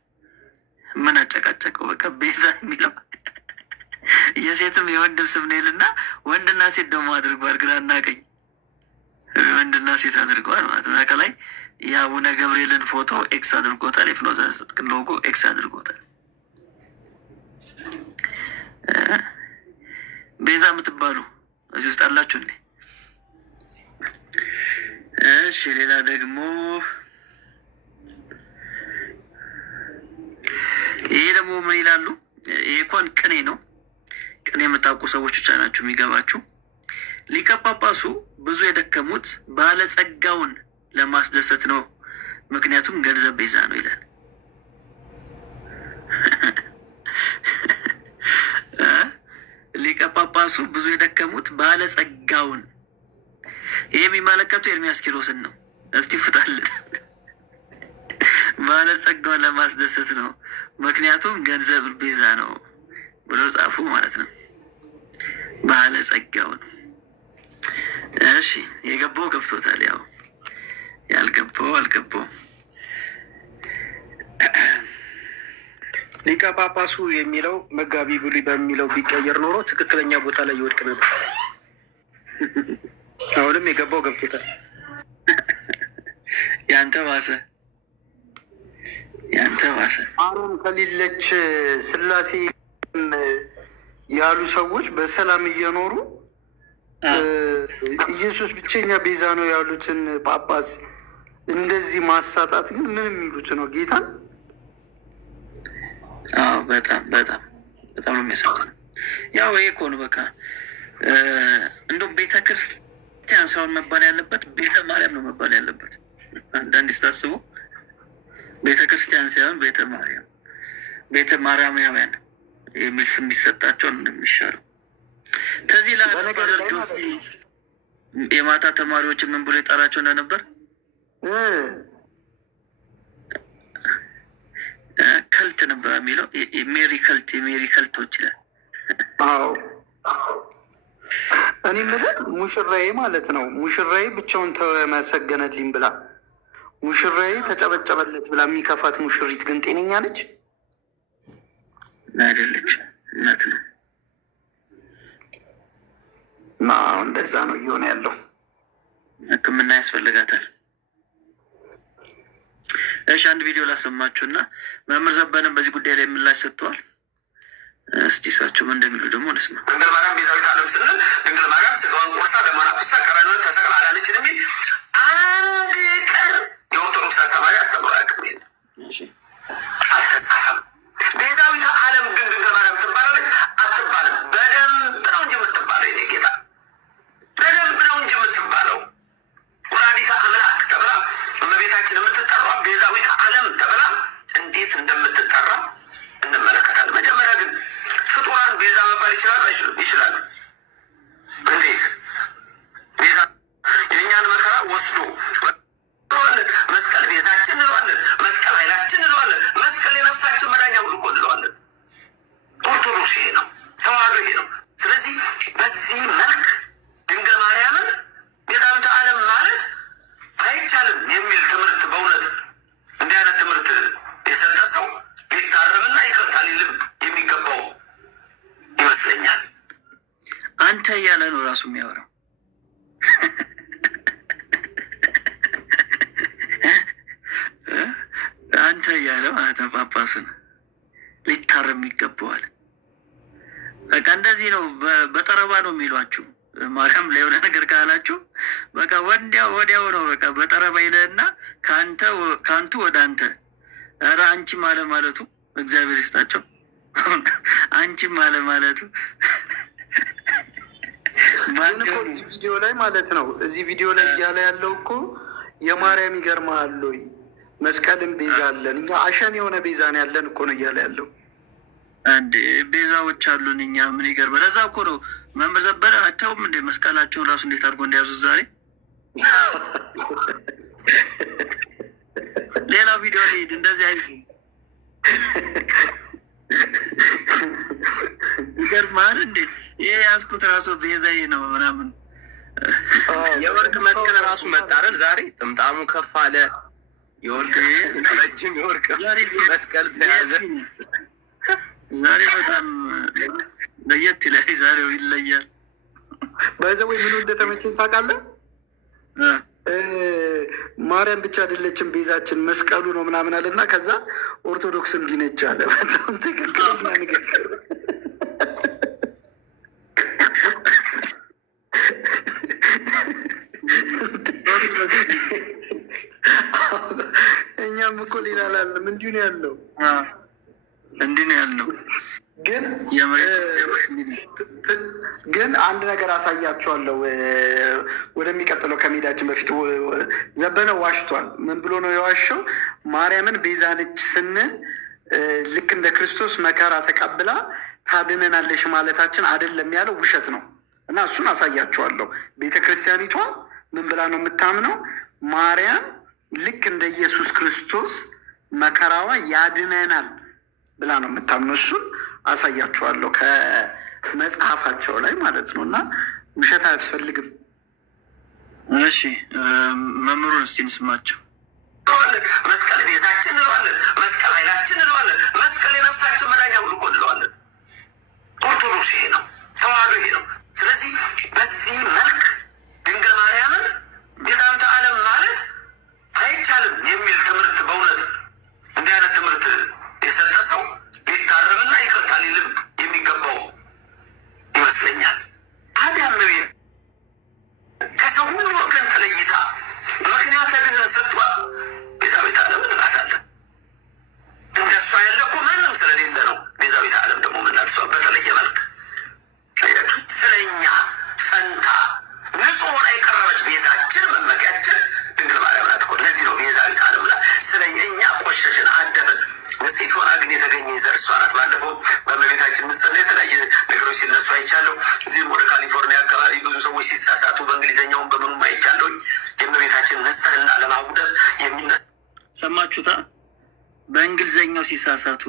ምን አጨቃጨቀው? በቃ ቤዛ የሚለው የሴትም የወንድም ስም ነው ይልና ወንድና ሴት ደግሞ አድርጓል። ግራና ቀኝ ወንድና ሴት አድርገዋል ማለት ነው። ከላይ የአቡነ ገብርኤልን ፎቶ ኤክስ አድርጎታል። የፍኖተ ጽድቅ ሎጎ ኤክስ አድርጎታል። ቤዛ የምትባሉ እዚህ ውስጥ አላችሁ እንዴ? እሺ ሌላ ደግሞ ይሄ ደግሞ ምን ይላሉ? ይሄ እንኳን ቅኔ ነው። ቅኔ የምታውቁ ሰዎች ብቻ ናችሁ የሚገባችሁ። ሊቀ ጳጳሱ ብዙ የደከሙት ባለጸጋውን ለማስደሰት ነው፣ ምክንያቱም ገንዘብ ቤዛ ነው ይላል። ሊቀ ጳጳሱ ብዙ የደከሙት ባለጸጋውን። ይህ የሚመለከቱ ኤርሚያስ ኪሮስን ነው። እስቲ ፍታልን። ባለጸጋውን ለማስደሰት ነው፣ ምክንያቱም ገንዘብ ቤዛ ነው ብሎ ጻፉ ማለት ነው። ባለጸጋውን። እሺ የገባው ገብቶታል፣ ያው ያልገባው አልገባው። ሊቀ ጳጳሱ የሚለው መጋቢ ብሉይ በሚለው ቢቀየር ኖሮ ትክክለኛ ቦታ ላይ ይወድቅ ነበር። አሁንም የገባው ገብቶታል። ያንተ ባሰ፣ ያንተ ባሰ። አሁን ከሌለች ስላሴ ያሉ ሰዎች በሰላም እየኖሩ ኢየሱስ ብቸኛ ቤዛ ነው ያሉትን ጳጳስ እንደዚህ ማሳጣት ግን ምን የሚሉት ነው? ጌታን በጣም በጣም በጣም ነው የሚያሳዝነው። ያው ይሄ እኮ ነው በቃ እንደውም ቤተ ክርስቲያን ሳይሆን መባል ያለበት ቤተ ማርያም ነው መባል ያለበት። አንዳንድ ስታስቡ ቤተ ክርስቲያን ሳይሆን ቤተ ማርያም፣ ቤተ ማርያማውያን የሚል ስም ቢሰጣቸው እንደሚሻለው። ከዚህ ላይ ፋዘር ጆሲ የማታ ተማሪዎችን ምን ብሎ የጠራቸው እንደነበር ከልት ነበር የሚለው። ሜሪ ከልት፣ የሜሪ ከልቶች ይላል። አዎ እኔ የምልህ ሙሽራዬ ማለት ነው። ሙሽራዬ ብቻውን ተመሰገነልኝ ብላ ሙሽራዬ ተጨበጨበለት ብላ የሚከፋት ሙሽሪት ግን ጤነኛ ነች አይደለች? እውነት ነው። እንደዛ ነው እየሆነ ያለው። ሕክምና ያስፈልጋታል። እሺ አንድ ቪዲዮ ላሰማችሁ እና መምህር ዘበንም በዚህ ጉዳይ ላይ ምላሽ ሰጥተዋል። እስቲ እሳቸው ምን እንደሚሉ ደግሞ እንስማ። ድንግል ማርያም ቤዛዊተ ዓለም ስንል ድንግል ማርያም ስጋዋን ቆርሳ ደሟን አፍስሳ ቀራንዮ ተሰቅላ አዳነችን የሚል አንድ ቀን የኦርቶዶክስ አስተማሪ አስተምሮ አያውቅም። አልተጻፈም። ቤዛዊተ ዓለም ግን ድንግል ማርያም ትባላለች አትባልም? በደንብ ነው እንጂ የምትባለው የእኔ ጌታ፣ በደንብ ነው እንጂ የምትባለው። ወላዲተ አምላክ ተብላ እመቤታችን የምትጠራ ቤዛዊተ ዓለም ተብላ እንዴት እንደምትጠራ እንመለከታለን። መጀመሪያ ግን ፍጡራን ቤዛ መባል ይችላሉ አይችሉም? ይችላሉ። እንዴት? ቤዛ የእኛን መከራ ወስዶ መስቀል ቤዛችን እንለዋለን፣ መስቀል ኃይላችን እንለዋለን፣ መስቀል የነፍሳችን መዳኛ ሁሉ እኮ እንለዋለን። ኦርቶዶክስ ይሄ ነው፣ ተዋህዶ ይሄ ነው። ስለዚህ በዚህ መልክ ድንግል ማርያምን ቤዛዊተ ዓለም ማለት አይቻልም የሚል ትምህርት በእውነት እንዲህ አይነት ትምህርት የሰጠ ሰው ሊታረምና ይቅርታ ሊልም የሚገባው ይመስለኛል። አንተ እያለ ነው ራሱ የሚያወራው። አንተ እያለ ማለት ነው። ጳጳስን ሊታረም ይገባዋል። በቃ እንደዚህ ነው። በጠረባ ነው የሚሏችሁ። ማርያም ላይ የሆነ ነገር ካላችሁ በቃ ወዲያው ነው። በቃ በጠረባ ይለህና ከአንቱ ወደ አንተ። ኧረ አንቺም አለ ማለቱ እግዚአብሔር ይስጣቸው። አንቺም አለ ማለቱ እዚህ ቪዲዮ ላይ ማለት ነው። እዚህ ቪዲዮ ላይ እያለ ያለው እኮ የማርያም ይገርምሃል ወይ መስቀልን ቤዛ አለን እኛ አሸን የሆነ ቤዛ ነው ያለን እኮ ነው እያለ ያለው። አንድ ቤዛዎች አሉን እኛ ምን ይገርም። ለዛ እኮ ነው መመዘበር አታውም እንደ መስቀላቸውን ራሱ እንዴት አድርጎ እንዲያዙት ዛሬ ሌላ ቪዲዮ ሊሄድ እንደዚህ አይነት ይገርማል እንዴ ይሄ ያዝኩት ራሱ ቤዛዬ ነው ምናምን። የወርቅ መስቀል ራሱ መጣረን ዛሬ ጥምጣሙ ከፍ አለ። የወርቅ ረጅም የወርቅ መስቀል ተያዘ። ዛሬ በጣም ለየት ይላል። ዛሬው ይለያል። ባይዘው ምን እንደተመቸኝ ታውቃለህ? ማርያም ብቻ አይደለችም ቤዛችን መስቀሉ ነው ምናምን አለና ከዛ ኦርቶዶክስ እንዲነች አለ። በጣም ትክክለኛ ንግግር። እኛም እኮ ሌላ አላለም እንዲሁ ነው ያለው። እንዲህ ነው ያለው። ግን አንድ ነገር አሳያችኋለሁ። ወደሚቀጥለው ከመሄዳችን በፊት ዘበነ ዋሽቷል። ምን ብሎ ነው የዋሸው? ማርያምን ቤዛ ነች ስንል ልክ እንደ ክርስቶስ መከራ ተቀብላ ታድነናለሽ ማለታችን አይደለም ያለው ውሸት ነው። እና እሱን አሳያችኋለሁ። ቤተ ክርስቲያኒቷ ምን ብላ ነው የምታምነው? ማርያም ልክ እንደ ኢየሱስ ክርስቶስ መከራዋ ያድነናል ብላ ነው የምታምነው። እሱን አሳያችኋለሁ ከመጽሐፋቸው ላይ ማለት ነው። እና ውሸት አያስፈልግም። እሺ መምህሩን እስቲ እንስማቸው። መስቀል ቤዛችን እንለዋለን፣ መስቀል ኃይላችን እንለዋለን፣ መስቀል የነፍሳችን መዳኛ ሁሉ እኮ እንለዋለን። ኦርቶዶክስ ይሄ ነው፣ ተዋህዶ ይሄ ነው። ስለዚህ በዚህ መልክ ድንግል ማርያምን ቤዛዊተ ዓለም ማለት አይቻልም የሚል ትምህርት በእውነት እንዲህ አይነት ትምህርት የሰጠ ሰው ሊታረምና ይቅርታ ሊልም የሚገባው ይመስለኛል። ታዲያ እመቤት ከሰው ሁሉ ወገን ተለይታ ምክንያት ለድህነት ሰጥቷል። ቤዛዊተ ዓለም እንላታለን። እንደሷ ያለ እኮ ማንም ስለሌለ ነው። ቤዛዊተ ዓለም ደግሞ ምናት እሷ በተለየ መልክ ስለኛ ፈንታ ንጹሕ ሆና የቀረበች ቤዛችን መመኪያችን ድንግል ማርያም ናት እኮ። ለዚህ ነው ቤዛዊተ ዓለም ብላ ስለኛ እኛ ቆሸሽን አደፍን ንጽሕት ሆና ግን የተገኘ ዘር እሷ ናት። ባለፈው በእመቤታችን ምጸና የተለያየ ነገሮች ሲነሱ አይቻለሁ። እዚህም ወደ ካሊፎርኒያ አካባቢ ብዙ ሰዎች ሲሳሳቱ በእንግሊዝኛውን በምኑም አይቻለሁ። የእመቤታችን ንጽሕና ለማጉደፍ የሚነሳ ሰማችሁታ? በእንግሊዝኛው ሲሳሳቱ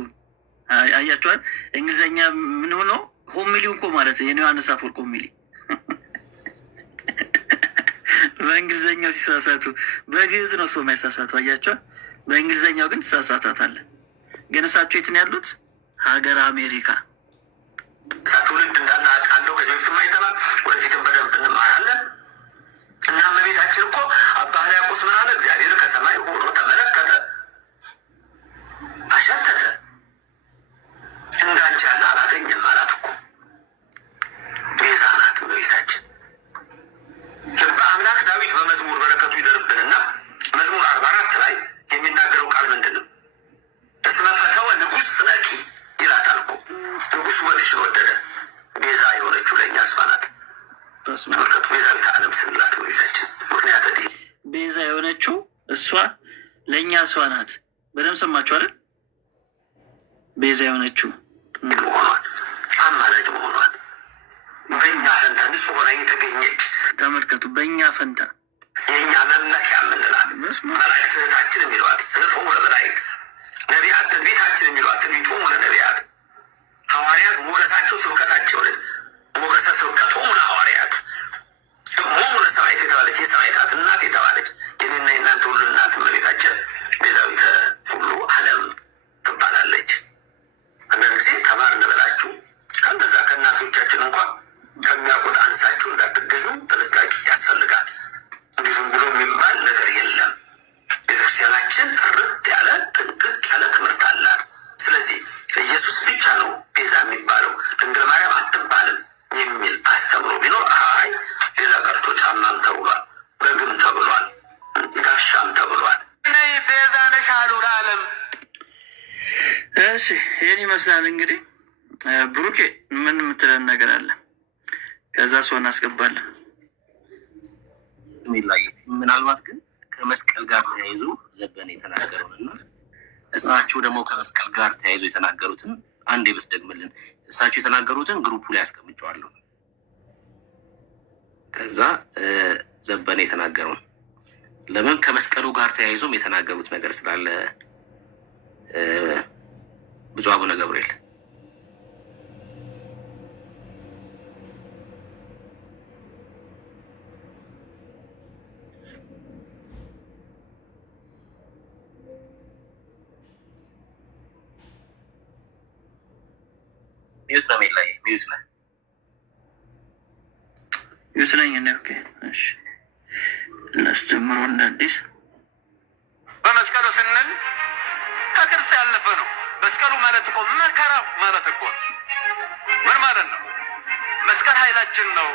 አያችኋል። እንግሊዝኛ ምን ሆኖ ሆሚሊው እኮ ማለት ነው የዮሐንስ አፈወርቅ ሆሚሊ በእንግሊዝኛው ሲሳሳቱ በግዕዝ ነው ሰው የማይሳሳቱ አያችኋል። በእንግሊዝኛው ግን ትሳሳታታለህ። ግን እሳቸው የት ነው ያሉት? ሀገር አሜሪካ። ትውልድ እንዳለ አውቃለሁ። ከዚህ በፊትም አይተናል፣ ወደፊትም በደንብ እንማራለን። እና እመቤታችን እኮ አባ ሕርያቆስ ምን አለ? እግዚአብሔር ከሰማይ ሆኖ ተመለከተ፣ አሸተተ፣ እንዳንቺ ያለ አላገኘም አላት እኮ። ቤዛ ናት እመቤታችን። ልበ አምላክ ዳዊት በመዝሙር በረከቱ ይደርብንና መዝሙር 44 ላይ የሚናገረው ቃል ምንድን ነው? እስመ ፈተወ ንጉሥ ነኪ ይላታል እኮ። ንጉሥ ውበትሽን ወደደ። ቤዛ የሆነችው ለእኛ እሷ ናት። ተመልከቱ፣ ቤዛዊተ ዓለም ስንላት እመቤታችን ምክንያት ቤዛ የሆነችው እሷ ለእኛ እሷ ናት። በደምብ ሰማችሁ አይደል? ቤዛ የሆነችው መሆኗን አማላጅ መሆኗን በእኛ ፈንታ ንጹሕ ሆና የተገኘች ተመልከቱ። በእኛ ፈንታ የእኛ መመኪያ የምንላት መላእክት እህታችን የሚሏት እህቶሙ ለመላእክት፣ ነቢያት ትንቢታችን የሚሏት ትንቢቶሙ ለነቢያት፣ ሐዋርያት ሞገሳቸው ስብከታቸው ሞገሰ ስብከቶሙ ለሐዋርያት፣ እሞሙ ለሰማዕታት የተባለች የሰማዕታት እናት የተባለች የኔና የእናንተ ሁሉ እናት እመቤታችን ቤዛዊተ ሁሉ ዓለም ትባላለች። አንዳንድ ጊዜ ተማርን ብላችሁ ከነዛ ከእናቶቻችን እንኳን ከሚያውቁት አንሳችሁ እንዳትገኙ ጥንቃቄ ያስፈልጋል። እንዲህ ዝም ብሎ የሚባል ነገር የለም። ቤተክርስቲያናችን ጥርት ያለ ጥንቅቅ ያለ ትምህርት አላት። ስለዚህ ኢየሱስ ብቻ ነው ቤዛ የሚባለው፣ ድንግል ማርያም አትባልም የሚል አስተምሮ ቢኖር አይ ሌላ ቀርቶ ጫማም ተብሏል፣ በግም ተብሏል፣ ጋሻም ተብሏል። ቤዛ ነሽ አሉ ለዓለም። እሺ ይህን ይመስላል እንግዲህ። ብሩኬ ምን የምትለን ነገር አለ? ከዛ ሰው እናስገባለን። ምናልባት ግን ከመስቀል ጋር ተያይዞ ዘበነ የተናገረውን እና እሳቸው ደግሞ ከመስቀል ጋር ተያይዞ የተናገሩትን አንዴ ብትደግምልን። እሳቸው የተናገሩትን ግሩፑ ላይ አስቀምጨዋለሁ። ከዛ ዘበነ የተናገረውን ለምን ከመስቀሉ ጋር ተያይዞም የተናገሩት ነገር ስላለ ብፁዕ አቡነ ገብርኤል ሚዩት ነው የሚል ላይ ሚዩት ነው ሚዩት ነኝ እኔ። ኦኬ እሺ፣ እናስጀምሮ እንደ አዲስ በመስቀሉ ስንል ከክርስ ያለፈ ነው። መስቀሉ ማለት እኮ መከራ ማለት እኮ ምን ማለት ነው? መስቀል ኃይላችን ነው፣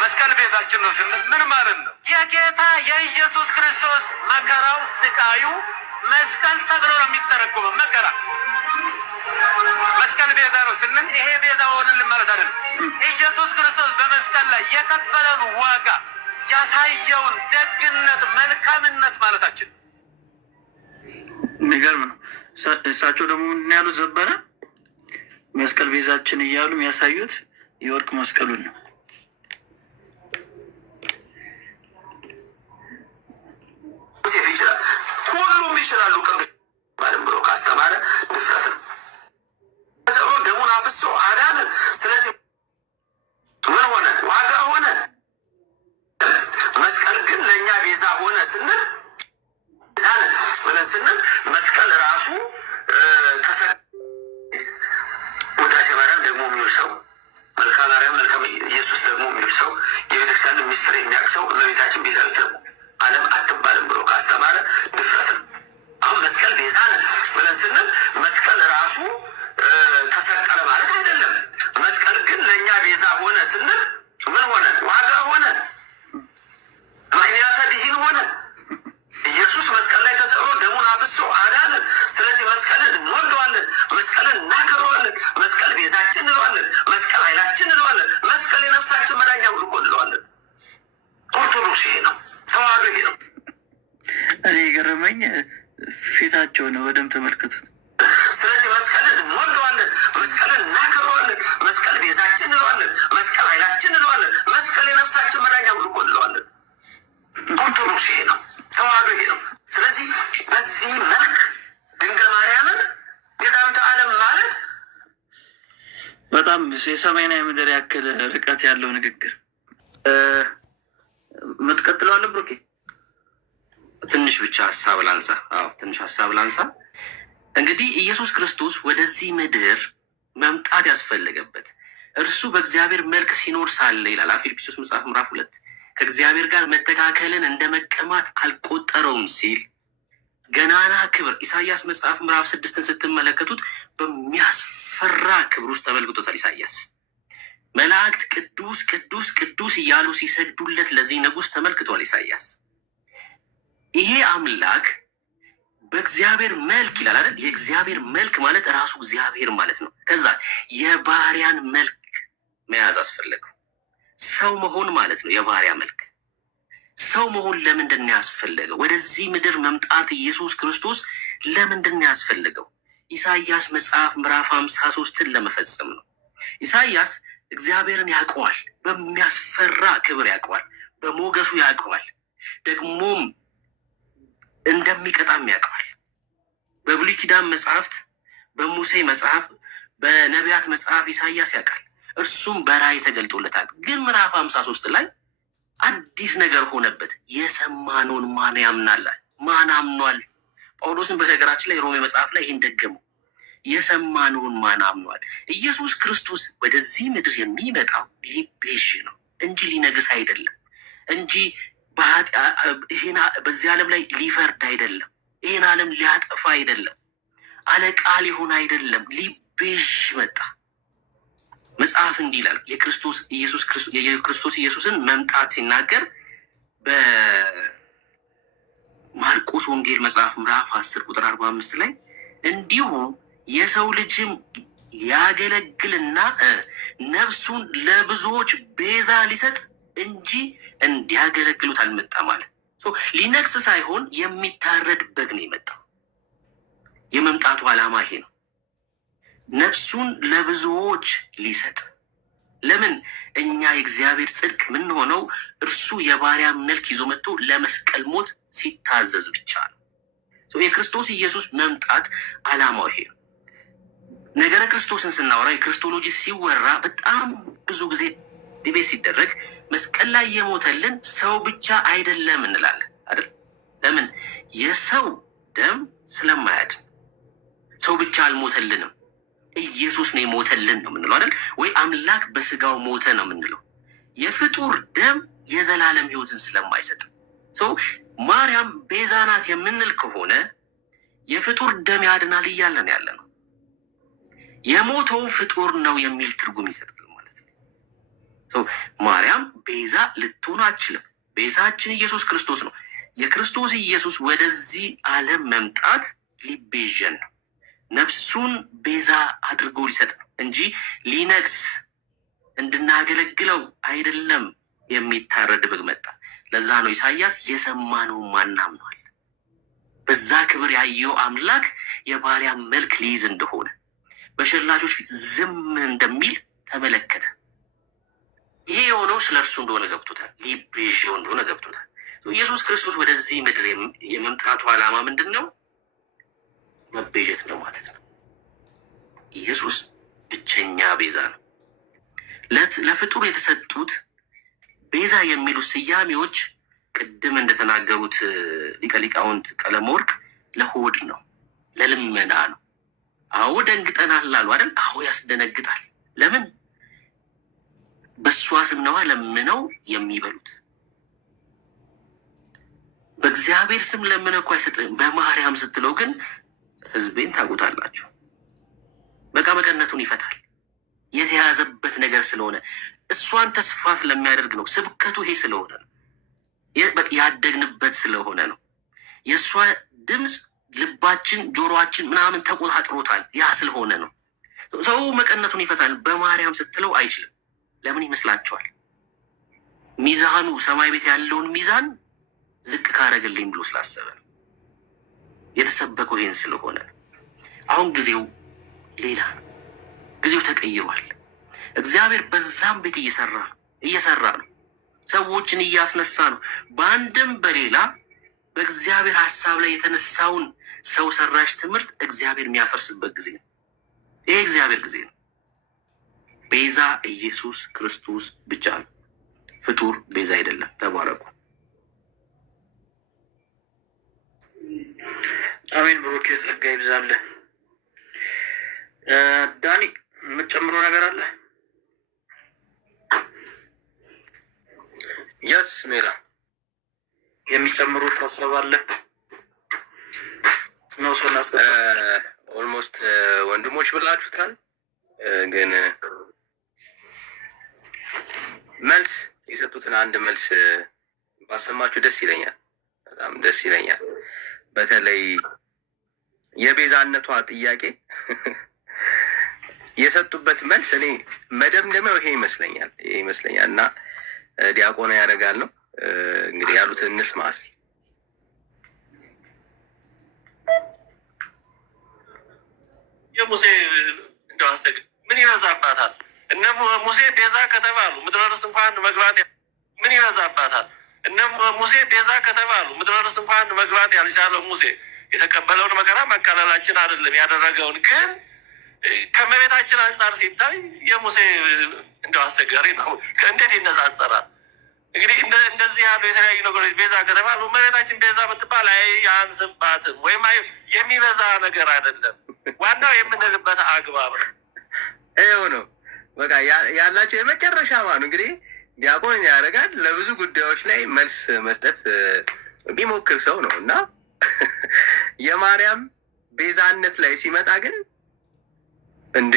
መስቀል ቤዛችን ነው ስንል ምን ማለት ነው? የጌታ የኢየሱስ ክርስቶስ መከራው ስቃዩ መስቀል ተብሎ ነው የሚተረጎመው። መከራ መስቀል ቤዛ ነው ስንል ይሄ ቤዛ ሆንልን ማለት አይደለም። ኢየሱስ ክርስቶስ በመስቀል ላይ የከፈለውን ዋጋ ያሳየውን ደግነት፣ መልካምነት ማለታችን የሚገርም ነው። እሳቸው ደግሞ ምን ያሉት ዘበነ መስቀል ቤዛችን እያሉ የሚያሳዩት የወርቅ መስቀሉን ነው። ሴፍ ይችላል፣ ሁሉም ይችላሉ ቅዱስ ባለም ብሎ ካስተማረ ድፍረት ነው። ደሙን አፍሶ አዳነን። ስለዚህ ምን ሆነ? ዋጋ ሆነ። መስቀል ግን ለእኛ ቤዛ ሆነ ስንል ዛነ ብለን ስንል መስቀል ራሱ ውዳሴ ማርያም ደግሞ የሚውል ሰው፣ መልካ ማርያም መልካ ኢየሱስ ደግሞ የሚውል ሰው፣ የቤተክርስቲያን ሚስጥር የሚያውቅ ሰው እመቤታችን ቤዛዊተ ዓለም አትባልም ብሎ ካስተማረ ድፍረት ነው። አሁን መስቀል ቤዛ ነን ብለን ስንል መስቀል ራሱ ተሰቀለ ማለት አይደለም። መስቀል ግን ለእኛ ቤዛ ሆነ ስንል ምን ሆነ? ዋጋ ሆነ፣ ምክንያተ ድኂን ሆነ። ኢየሱስ መስቀል ላይ ተሰቅሎ ደሙን አፍሶ አዳነን። ስለዚህ መስቀልን እንወደዋለን፣ መስቀልን እናከብረዋለን፣ መስቀል ቤዛችን እንለዋለን፣ መስቀል ኃይላችን እንለዋለን፣ መስቀል የነፍሳችን መዳኛ ሁሉ እንለዋለን። ኦርቶዶክስ ይሄ ነው፣ ተዋህዶ ይሄ ነው። እኔ የገረመኝ ፊታቸው ነው። በደንብ ተመልከቱት። ስለዚህ መስቀልን እንወደዋለን፣ መስቀልን እናከብረዋለን፣ መስቀል ቤዛችን እንለዋለን፣ መስቀል ኃይላችን እንለዋለን፣ መስቀል የነፍሳችን መዳኛ ሁሉ እንለዋለን። ኦርቶዶክስ ይሄ ነው፣ ተዋህዶ ይሄ ነው። ስለዚህ በዚህ መልክ ድንግል ማርያምን ቤዛዊተ ዓለም ማለት በጣም የሰማይና የምድር ያክል ርቀት ያለው ንግግር። የምትቀጥለው ብሩኬ? ትንሽ ብቻ ሀሳብ ላንሳ። አዎ ትንሽ ሀሳብ ላንሳ። እንግዲህ ኢየሱስ ክርስቶስ ወደዚህ ምድር መምጣት ያስፈለገበት እርሱ በእግዚአብሔር መልክ ሲኖር ሳለ ይላል ፊልጵስዩስ መጽሐፍ ምዕራፍ 2 ከእግዚአብሔር ጋር መተካከልን እንደ መቀማት አልቆጠረውም ሲል ገናና ክብር ኢሳያስ መጽሐፍ ምዕራፍ 6 ስትመለከቱት በሚያስፈራ ክብር ውስጥ ተመልክቶታል። ኢሳያስ መላእክት ቅዱስ ቅዱስ ቅዱስ እያሉ ሲሰግዱለት ለዚህ ንጉሥ ተመልክቷል። ኢሳያስ ይሄ አምላክ በእግዚአብሔር መልክ ይላል አይደል? የእግዚአብሔር መልክ ማለት ራሱ እግዚአብሔር ማለት ነው። ከዛ የባሪያን መልክ መያዝ አስፈለገው። ሰው መሆን ማለት ነው የባሪያ መልክ። ሰው መሆን ለምንድን ነው ያስፈለገው? ወደዚህ ምድር መምጣት ኢየሱስ ክርስቶስ ለምንድን ነው ያስፈለገው? ኢሳያስ መጽሐፍ ምዕራፍ 53 ለመፈጸም ነው። ኢሳያስ እግዚአብሔርን ያውቀዋል፣ በሚያስፈራ ክብር ያውቀዋል፣ በሞገሱ ያውቀዋል፣ ደግሞም እንደሚቀጣም ያውቀዋል። በብሉይ ኪዳን መጽሐፍት፣ በሙሴ መጽሐፍ፣ በነቢያት መጽሐፍ ኢሳያስ ያውቃል። እርሱም በራእይ ተገልጦለታል። ግን ምዕራፍ 53 ላይ አዲስ ነገር ሆነበት። የሰማነውን ማን ያምናል? ማን አምኗል? ጳውሎስን በነገራችን ላይ ሮሜ መጽሐፍ ላይ ይህን ደገመው። የሰማነውን ማን አምኗል? ኢየሱስ ክርስቶስ ወደዚህ ምድር የሚመጣው ሊቤዥ ነው እንጂ ሊነግስ አይደለም፣ እንጂ በዚህ ዓለም ላይ ሊፈርድ አይደለም፣ ይህን ዓለም ሊያጠፋ አይደለም፣ አለቃ ሊሆን አይደለም፣ ሊቤዥ መጣ። መጽሐፍ እንዲህ ይላል። የክርስቶስ ኢየሱስን መምጣት ሲናገር በማርቆስ ወንጌል መጽሐፍ ምዕራፍ 10 ቁጥር 45 ላይ እንዲሁ የሰው ልጅም ሊያገለግልና ነፍሱን ለብዙዎች ቤዛ ሊሰጥ እንጂ እንዲያገለግሉት አልመጣም አለ። ሊነግስ ሳይሆን የሚታረድ በግ ነው የመጣው። የመምጣቱ ዓላማ ይሄ ነው፣ ነፍሱን ለብዙዎች ሊሰጥ። ለምን? እኛ የእግዚአብሔር ጽድቅ የምንሆነው እርሱ የባሪያ መልክ ይዞ መጥቶ ለመስቀል ሞት ሲታዘዝ ብቻ ነው። የክርስቶስ ኢየሱስ መምጣት ዓላማው ይሄ ነው። ነገረ ክርስቶስን ስናወራ የክርስቶሎጂ ሲወራ በጣም ብዙ ጊዜ ዲቤት ሲደረግ መስቀል ላይ የሞተልን ሰው ብቻ አይደለም እንላለን አይደል? ለምን? የሰው ደም ስለማያድን ሰው ብቻ አልሞተልንም፣ ኢየሱስ ነው የሞተልን ነው የምንለው አይደል? ወይ አምላክ በስጋው ሞተ ነው የምንለው። የፍጡር ደም የዘላለም ሕይወትን ስለማይሰጥ ማርያም ቤዛ ናት የምንል ከሆነ የፍጡር ደም ያድናል እያለን ያለ ነው። የሞተው ፍጡር ነው የሚል ትርጉም ይሰጣል ማለት ነው። ማርያም ቤዛ ልትሆን አትችልም። ቤዛችን ኢየሱስ ክርስቶስ ነው። የክርስቶስ ኢየሱስ ወደዚህ ዓለም መምጣት ሊቤዠን ነው፣ ነፍሱን ቤዛ አድርጎ ሊሰጥ ነው እንጂ ሊነግስ እንድናገለግለው አይደለም። የሚታረድ በግ መጣ። ለዛ ነው ኢሳያስ የሰማነውን ማናምኗል። በዛ ክብር ያየው አምላክ የባሪያ መልክ ሊይዝ እንደሆነ በሸላቾች ፊት ዝም እንደሚል ተመለከተ። ይሄ የሆነው ስለ እርሱ እንደሆነ ገብቶታል፣ ሊቤዠው እንደሆነ ገብቶታል። ኢየሱስ ክርስቶስ ወደዚህ ምድር የመምጣቱ ዓላማ ምንድን ነው? መቤዠት ነው ማለት ነው። ኢየሱስ ብቸኛ ቤዛ ነው። ለፍጡር የተሰጡት ቤዛ የሚሉት ስያሜዎች ቅድም እንደተናገሩት ሊቀ ሊቃውንት ቀለመወርቅ ለሆድ ነው፣ ለልመና ነው። አዎ ደንግጠናል አሉ አይደል? አዎ ያስደነግጣል። ለምን? በእሷ ስም ነዋ ለምነው የሚበሉት። በእግዚአብሔር ስም ለምነው እኮ አይሰጥም። በማርያም ስትለው ግን ሕዝቤን ታውቁታላችሁ። በቃ መቀነቱን ይፈታል። የተያዘበት ነገር ስለሆነ እሷን ተስፋ ስለሚያደርግ ነው። ስብከቱ ይሄ ስለሆነ ነው። ያደግንበት ስለሆነ ነው። የእሷ ድምፅ ልባችን፣ ጆሮአችን ምናምን ተቆጣጥሮታል። ያ ስለሆነ ነው። ሰው መቀነቱን ይፈታል። በማርያም ስትለው አይችልም። ለምን ይመስላችኋል? ሚዛኑ ሰማይ ቤት ያለውን ሚዛን ዝቅ ካረግልኝ ብሎ ስላሰበ ነው። የተሰበከው ይሄን ስለሆነ ነው። አሁን ጊዜው ሌላ ነው። ጊዜው ተቀይሯል። እግዚአብሔር በዛም ቤት እየሰራ ነው። ሰዎችን እያስነሳ ነው። በአንድም በሌላ በእግዚአብሔር ሀሳብ ላይ የተነሳውን ሰው ሰራሽ ትምህርት እግዚአብሔር የሚያፈርስበት ጊዜ ነው። ይሄ እግዚአብሔር ጊዜ ነው። ቤዛ ኢየሱስ ክርስቶስ ብቻ ነው። ፍጡር ቤዛ አይደለም። ተባረኩ። አሜን። ብሩክ ጸጋ ይብዛልህ። ዳኒ የምትጨምረው ነገር አለ? የስ ሜላ የሚጨምሩት ሀሳብ አለ ነው? ሰው ኦልሞስት ወንድሞች ብላችሁታል፣ ግን መልስ የሰጡትን አንድ መልስ ባሰማችሁ ደስ ይለኛል። በጣም ደስ ይለኛል። በተለይ የቤዛነቷ ጥያቄ የሰጡበት መልስ እኔ መደምደሚያው ይሄ ይመስለኛል እና ዲያቆና ያደርጋል ነው እንግዲህ ያሉትን እንስማ እስቲ። የሙሴ እንደው ምን ይበዛባታል? እነ ሙሴ ቤዛ ከተባሉ ምድረ ርስት እንኳን መግባት ምን ይበዛባታል? እነ ሙሴ ቤዛ ከተባሉ ምድረ ርስት እንኳን መግባት ያልቻለው ሙሴ የተቀበለውን መከራ መቀለላችን አይደለም ያደረገውን ግን ከመቤታችን አንጻር ሲታይ የሙሴ እንደው አስቸጋሪ ነው። እንዴት ይነጻጸራል? እንግዲህ እንደዚህ ያሉ የተለያዩ ነገሮች ቤዛ ከተባሉ መቤታችን ቤዛ ብትባል አያንስባትም፣ ወይም የሚበዛ ነገር አይደለም። ዋናው የምንልበት አግባብ ነው። ይኸው ነው በቃ ያላቸው የመጨረሻ ማኑ እንግዲህ ዲያቆን ያደርጋል። ለብዙ ጉዳዮች ላይ መልስ መስጠት የሚሞክር ሰው ነው እና የማርያም ቤዛነት ላይ ሲመጣ ግን እንዴ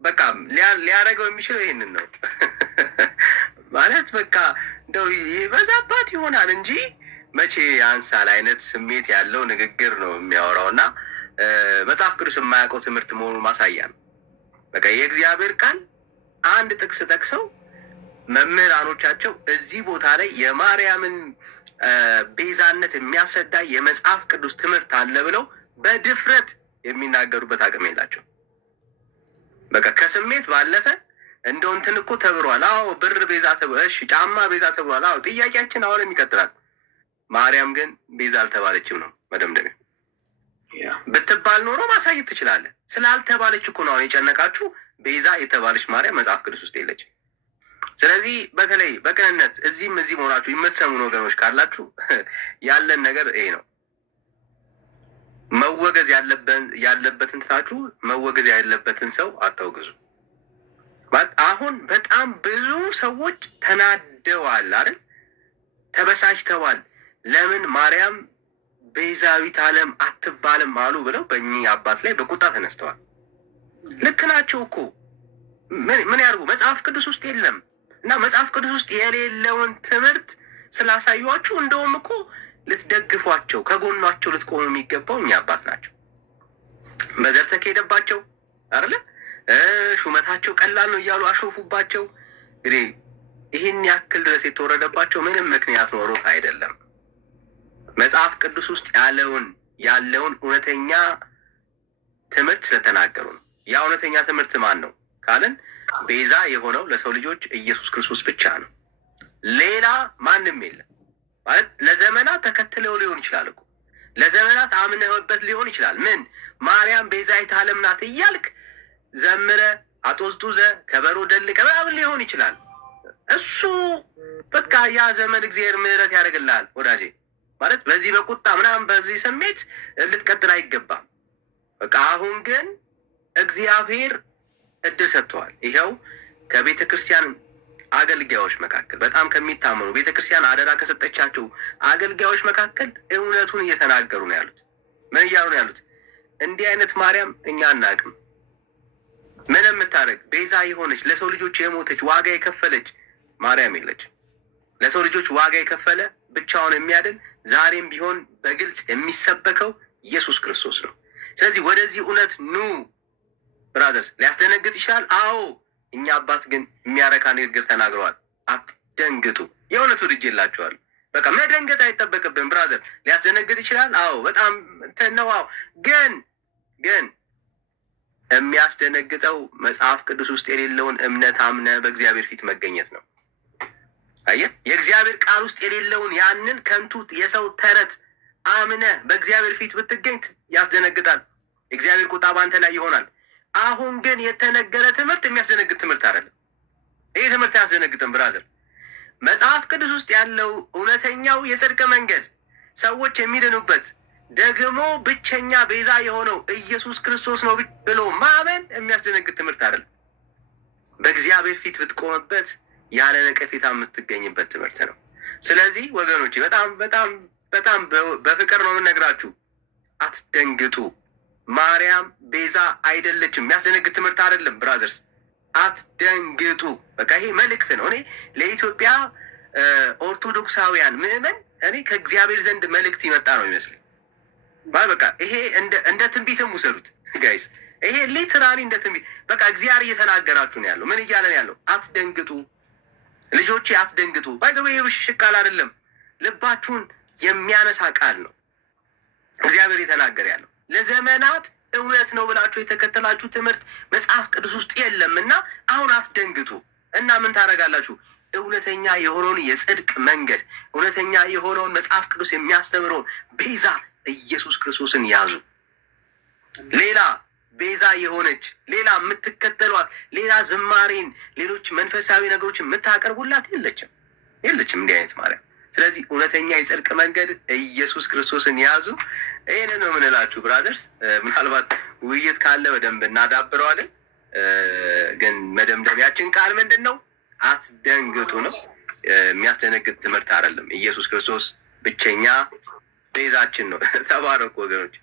በቃ ሊያደርገው የሚችለው ይህንን ነው ማለት በቃ እንደው ይበዛባት ይሆናል እንጂ መቼ ያንሳል አይነት ስሜት ያለው ንግግር ነው የሚያወራው እና መጽሐፍ ቅዱስ የማያውቀው ትምህርት መሆኑን ማሳያ ነው። በቃ የእግዚአብሔር ቃል አንድ ጥቅስ ጠቅሰው መምህራኖቻቸው እዚህ ቦታ ላይ የማርያምን ቤዛነት የሚያስረዳ የመጽሐፍ ቅዱስ ትምህርት አለ ብለው በድፍረት የሚናገሩበት አቅም የላቸው። በቃ ከስሜት ባለፈ እንደው እንትን እኮ ተብሏል፣ አዎ ብር ቤዛ ተብሏል፣ እሺ ጫማ ቤዛ ተብሏል፣ አዎ ጥያቄያችን አሁንም ይቀጥላል። ማርያም ግን ቤዛ አልተባለችም ነው መደምደሚያ። ብትባል ኖሮ ማሳየት ትችላለህ። ስላልተባለች እኮ ነው አሁን የጨነቃችሁ። ቤዛ የተባለች ማርያም መጽሐፍ ቅዱስ ውስጥ የለችም። ስለዚህ በተለይ በቅንነት እዚህም ሆናችሁ የምትሰሙን ወገኖች ካላችሁ ያለን ነገር ይሄ ነው። መወገዝ ያለበትን ትታችሁ መወገዝ ያለበትን ሰው አታውግዙ። አሁን በጣም ብዙ ሰዎች ተናደዋል አይደል? ተበሳጭተዋል። ለምን ማርያም ቤዛዊት ዓለም አትባልም አሉ ብለው በእኚህ አባት ላይ በቁጣ ተነስተዋል። ልክ ናቸው እኮ። ምን ያርጉ? መጽሐፍ ቅዱስ ውስጥ የለም እና መጽሐፍ ቅዱስ ውስጥ የሌለውን ትምህርት ስላሳዩዋችሁ እንደውም እኮ ልትደግፏቸው፣ ከጎኗቸው ልትቆሙ የሚገባው እኛ አባት ናቸው። በዘር ተካሄደባቸው አይደለ? ሹመታቸው ቀላል ነው እያሉ አሾፉባቸው። እንግዲህ ይህን ያክል ድረስ የተወረደባቸው ምንም ምክንያት ኖሮት አይደለም። መጽሐፍ ቅዱስ ውስጥ ያለውን እውነተኛ ትምህርት ስለተናገሩ ነው። ያ እውነተኛ ትምህርት ማን ነው ካልን ቤዛ የሆነው ለሰው ልጆች ኢየሱስ ክርስቶስ ብቻ ነው። ሌላ ማንም የለም። ማለት ለዘመናት ተከትለው ሊሆን ይችላል እኮ ለዘመናት አምነህበት ሊሆን ይችላል። ምን ማርያም ቤዛዊተ ዓለም ናት እያልክ ዘምረ አጦዝጡዘ ከበሮ ደልቀ ምናምን ሊሆን ይችላል። እሱ በቃ ያ ዘመን እግዚአብሔር ምሕረት ያደርግልሃል ወዳጄ። ማለት በዚህ በቁጣ ምናምን በዚህ ስሜት ልትቀጥል አይገባም። በቃ አሁን ግን እግዚአብሔር እድል ሰጥተዋል። ይኸው ከቤተ ክርስቲያን አገልጋዮች መካከል በጣም ከሚታመኑ ቤተ ክርስቲያን አደራ ከሰጠቻቸው አገልጋዮች መካከል እውነቱን እየተናገሩ ነው ያሉት። ምን እያሉ ነው ያሉት? እንዲህ አይነት ማርያም እኛ አናውቅም። ምን የምታደርግ ቤዛ የሆነች ለሰው ልጆች የሞተች ዋጋ የከፈለች ማርያም የለች። ለሰው ልጆች ዋጋ የከፈለ ብቻውን የሚያድን ዛሬም ቢሆን በግልጽ የሚሰበከው ኢየሱስ ክርስቶስ ነው። ስለዚህ ወደዚህ እውነት ኑ ብራዘርስ። ሊያስደነግጥ ይችላል። አዎ እኛ አባት ግን የሚያረካ ንግግር ተናግረዋል። አትደንግጡ። የእውነቱ ልጅ የላቸዋል። በቃ መደንገጥ አይጠበቅብን ብራዘር። ሊያስደነግጥ ይችላል። አዎ በጣም ተነዋው። ግን የሚያስደነግጠው መጽሐፍ ቅዱስ ውስጥ የሌለውን እምነት አምነ በእግዚአብሔር ፊት መገኘት ነው። አየህ፣ የእግዚአብሔር ቃል ውስጥ የሌለውን ያንን ከንቱ የሰው ተረት አምነ በእግዚአብሔር ፊት ብትገኝ ያስደነግጣል። የእግዚአብሔር ቁጣ ባንተ ላይ ይሆናል። አሁን ግን የተነገረ ትምህርት የሚያስደነግጥ ትምህርት አይደለም። ይህ ትምህርት አያስደነግጥም ብራዘር። መጽሐፍ ቅዱስ ውስጥ ያለው እውነተኛው የጽድቅ መንገድ ሰዎች የሚድኑበት ደግሞ ብቸኛ ቤዛ የሆነው ኢየሱስ ክርስቶስ ነው ብሎ ማመን የሚያስደነግጥ ትምህርት አይደለም። በእግዚአብሔር ፊት ብትቆምበት ያለ ነቀፌታ የምትገኝበት ትምህርት ነው። ስለዚህ ወገኖች በጣም በፍቅር ነው የምነግራችሁ። አትደንግጡ። ማርያም ቤዛ አይደለችም። የሚያስደነግጥ ትምህርት አይደለም ብራዘርስ፣ አትደንግጡ። በቃ ይሄ መልእክት ነው። እኔ ለኢትዮጵያ ኦርቶዶክሳውያን ምዕመን እኔ ከእግዚአብሔር ዘንድ መልእክት ይመጣ ነው ይመስለኝ። በቃ ይሄ እንደ ትንቢትም ውሰዱት ጋይስ። ይሄ ሊትራሊ እንደ ትንቢት በቃ እግዚአብሔር እየተናገራችሁ ነው ያለው። ምን እያለ ነው ያለው? አትደንግጡ ልጆቼ፣ አትደንግጡ። ባይዘው የብሽሽቅ ቃል አይደለም፣ ልባችሁን የሚያነሳ ቃል ነው እግዚአብሔር እየተናገረ ያለው። ለዘመናት እውነት ነው ብላችሁ የተከተላችሁ ትምህርት መጽሐፍ ቅዱስ ውስጥ የለም እና አሁን አትደንግጡ። እና ምን ታደርጋላችሁ? እውነተኛ የሆነውን የጽድቅ መንገድ፣ እውነተኛ የሆነውን መጽሐፍ ቅዱስ የሚያስተምረውን ቤዛ ኢየሱስ ክርስቶስን ያዙ። ሌላ ቤዛ የሆነች ሌላ የምትከተሏት ሌላ ዝማሬን፣ ሌሎች መንፈሳዊ ነገሮችን የምታቀርቡላት የለችም እንዲህ አይነት ማርያም። ስለዚህ እውነተኛ የጽድቅ መንገድ ኢየሱስ ክርስቶስን ያዙ። ይህንን ነው የምንላችሁ ብራዘርስ። ምናልባት ውይይት ካለ በደንብ እናዳብረዋለን። ግን መደምደሚያችን ቃል ምንድን ነው? አትደንግጡ ነው። የሚያስደነግጥ ትምህርት አይደለም። ኢየሱስ ክርስቶስ ብቸኛ ቤዛችን ነው። ተባረኩ ወገኖች።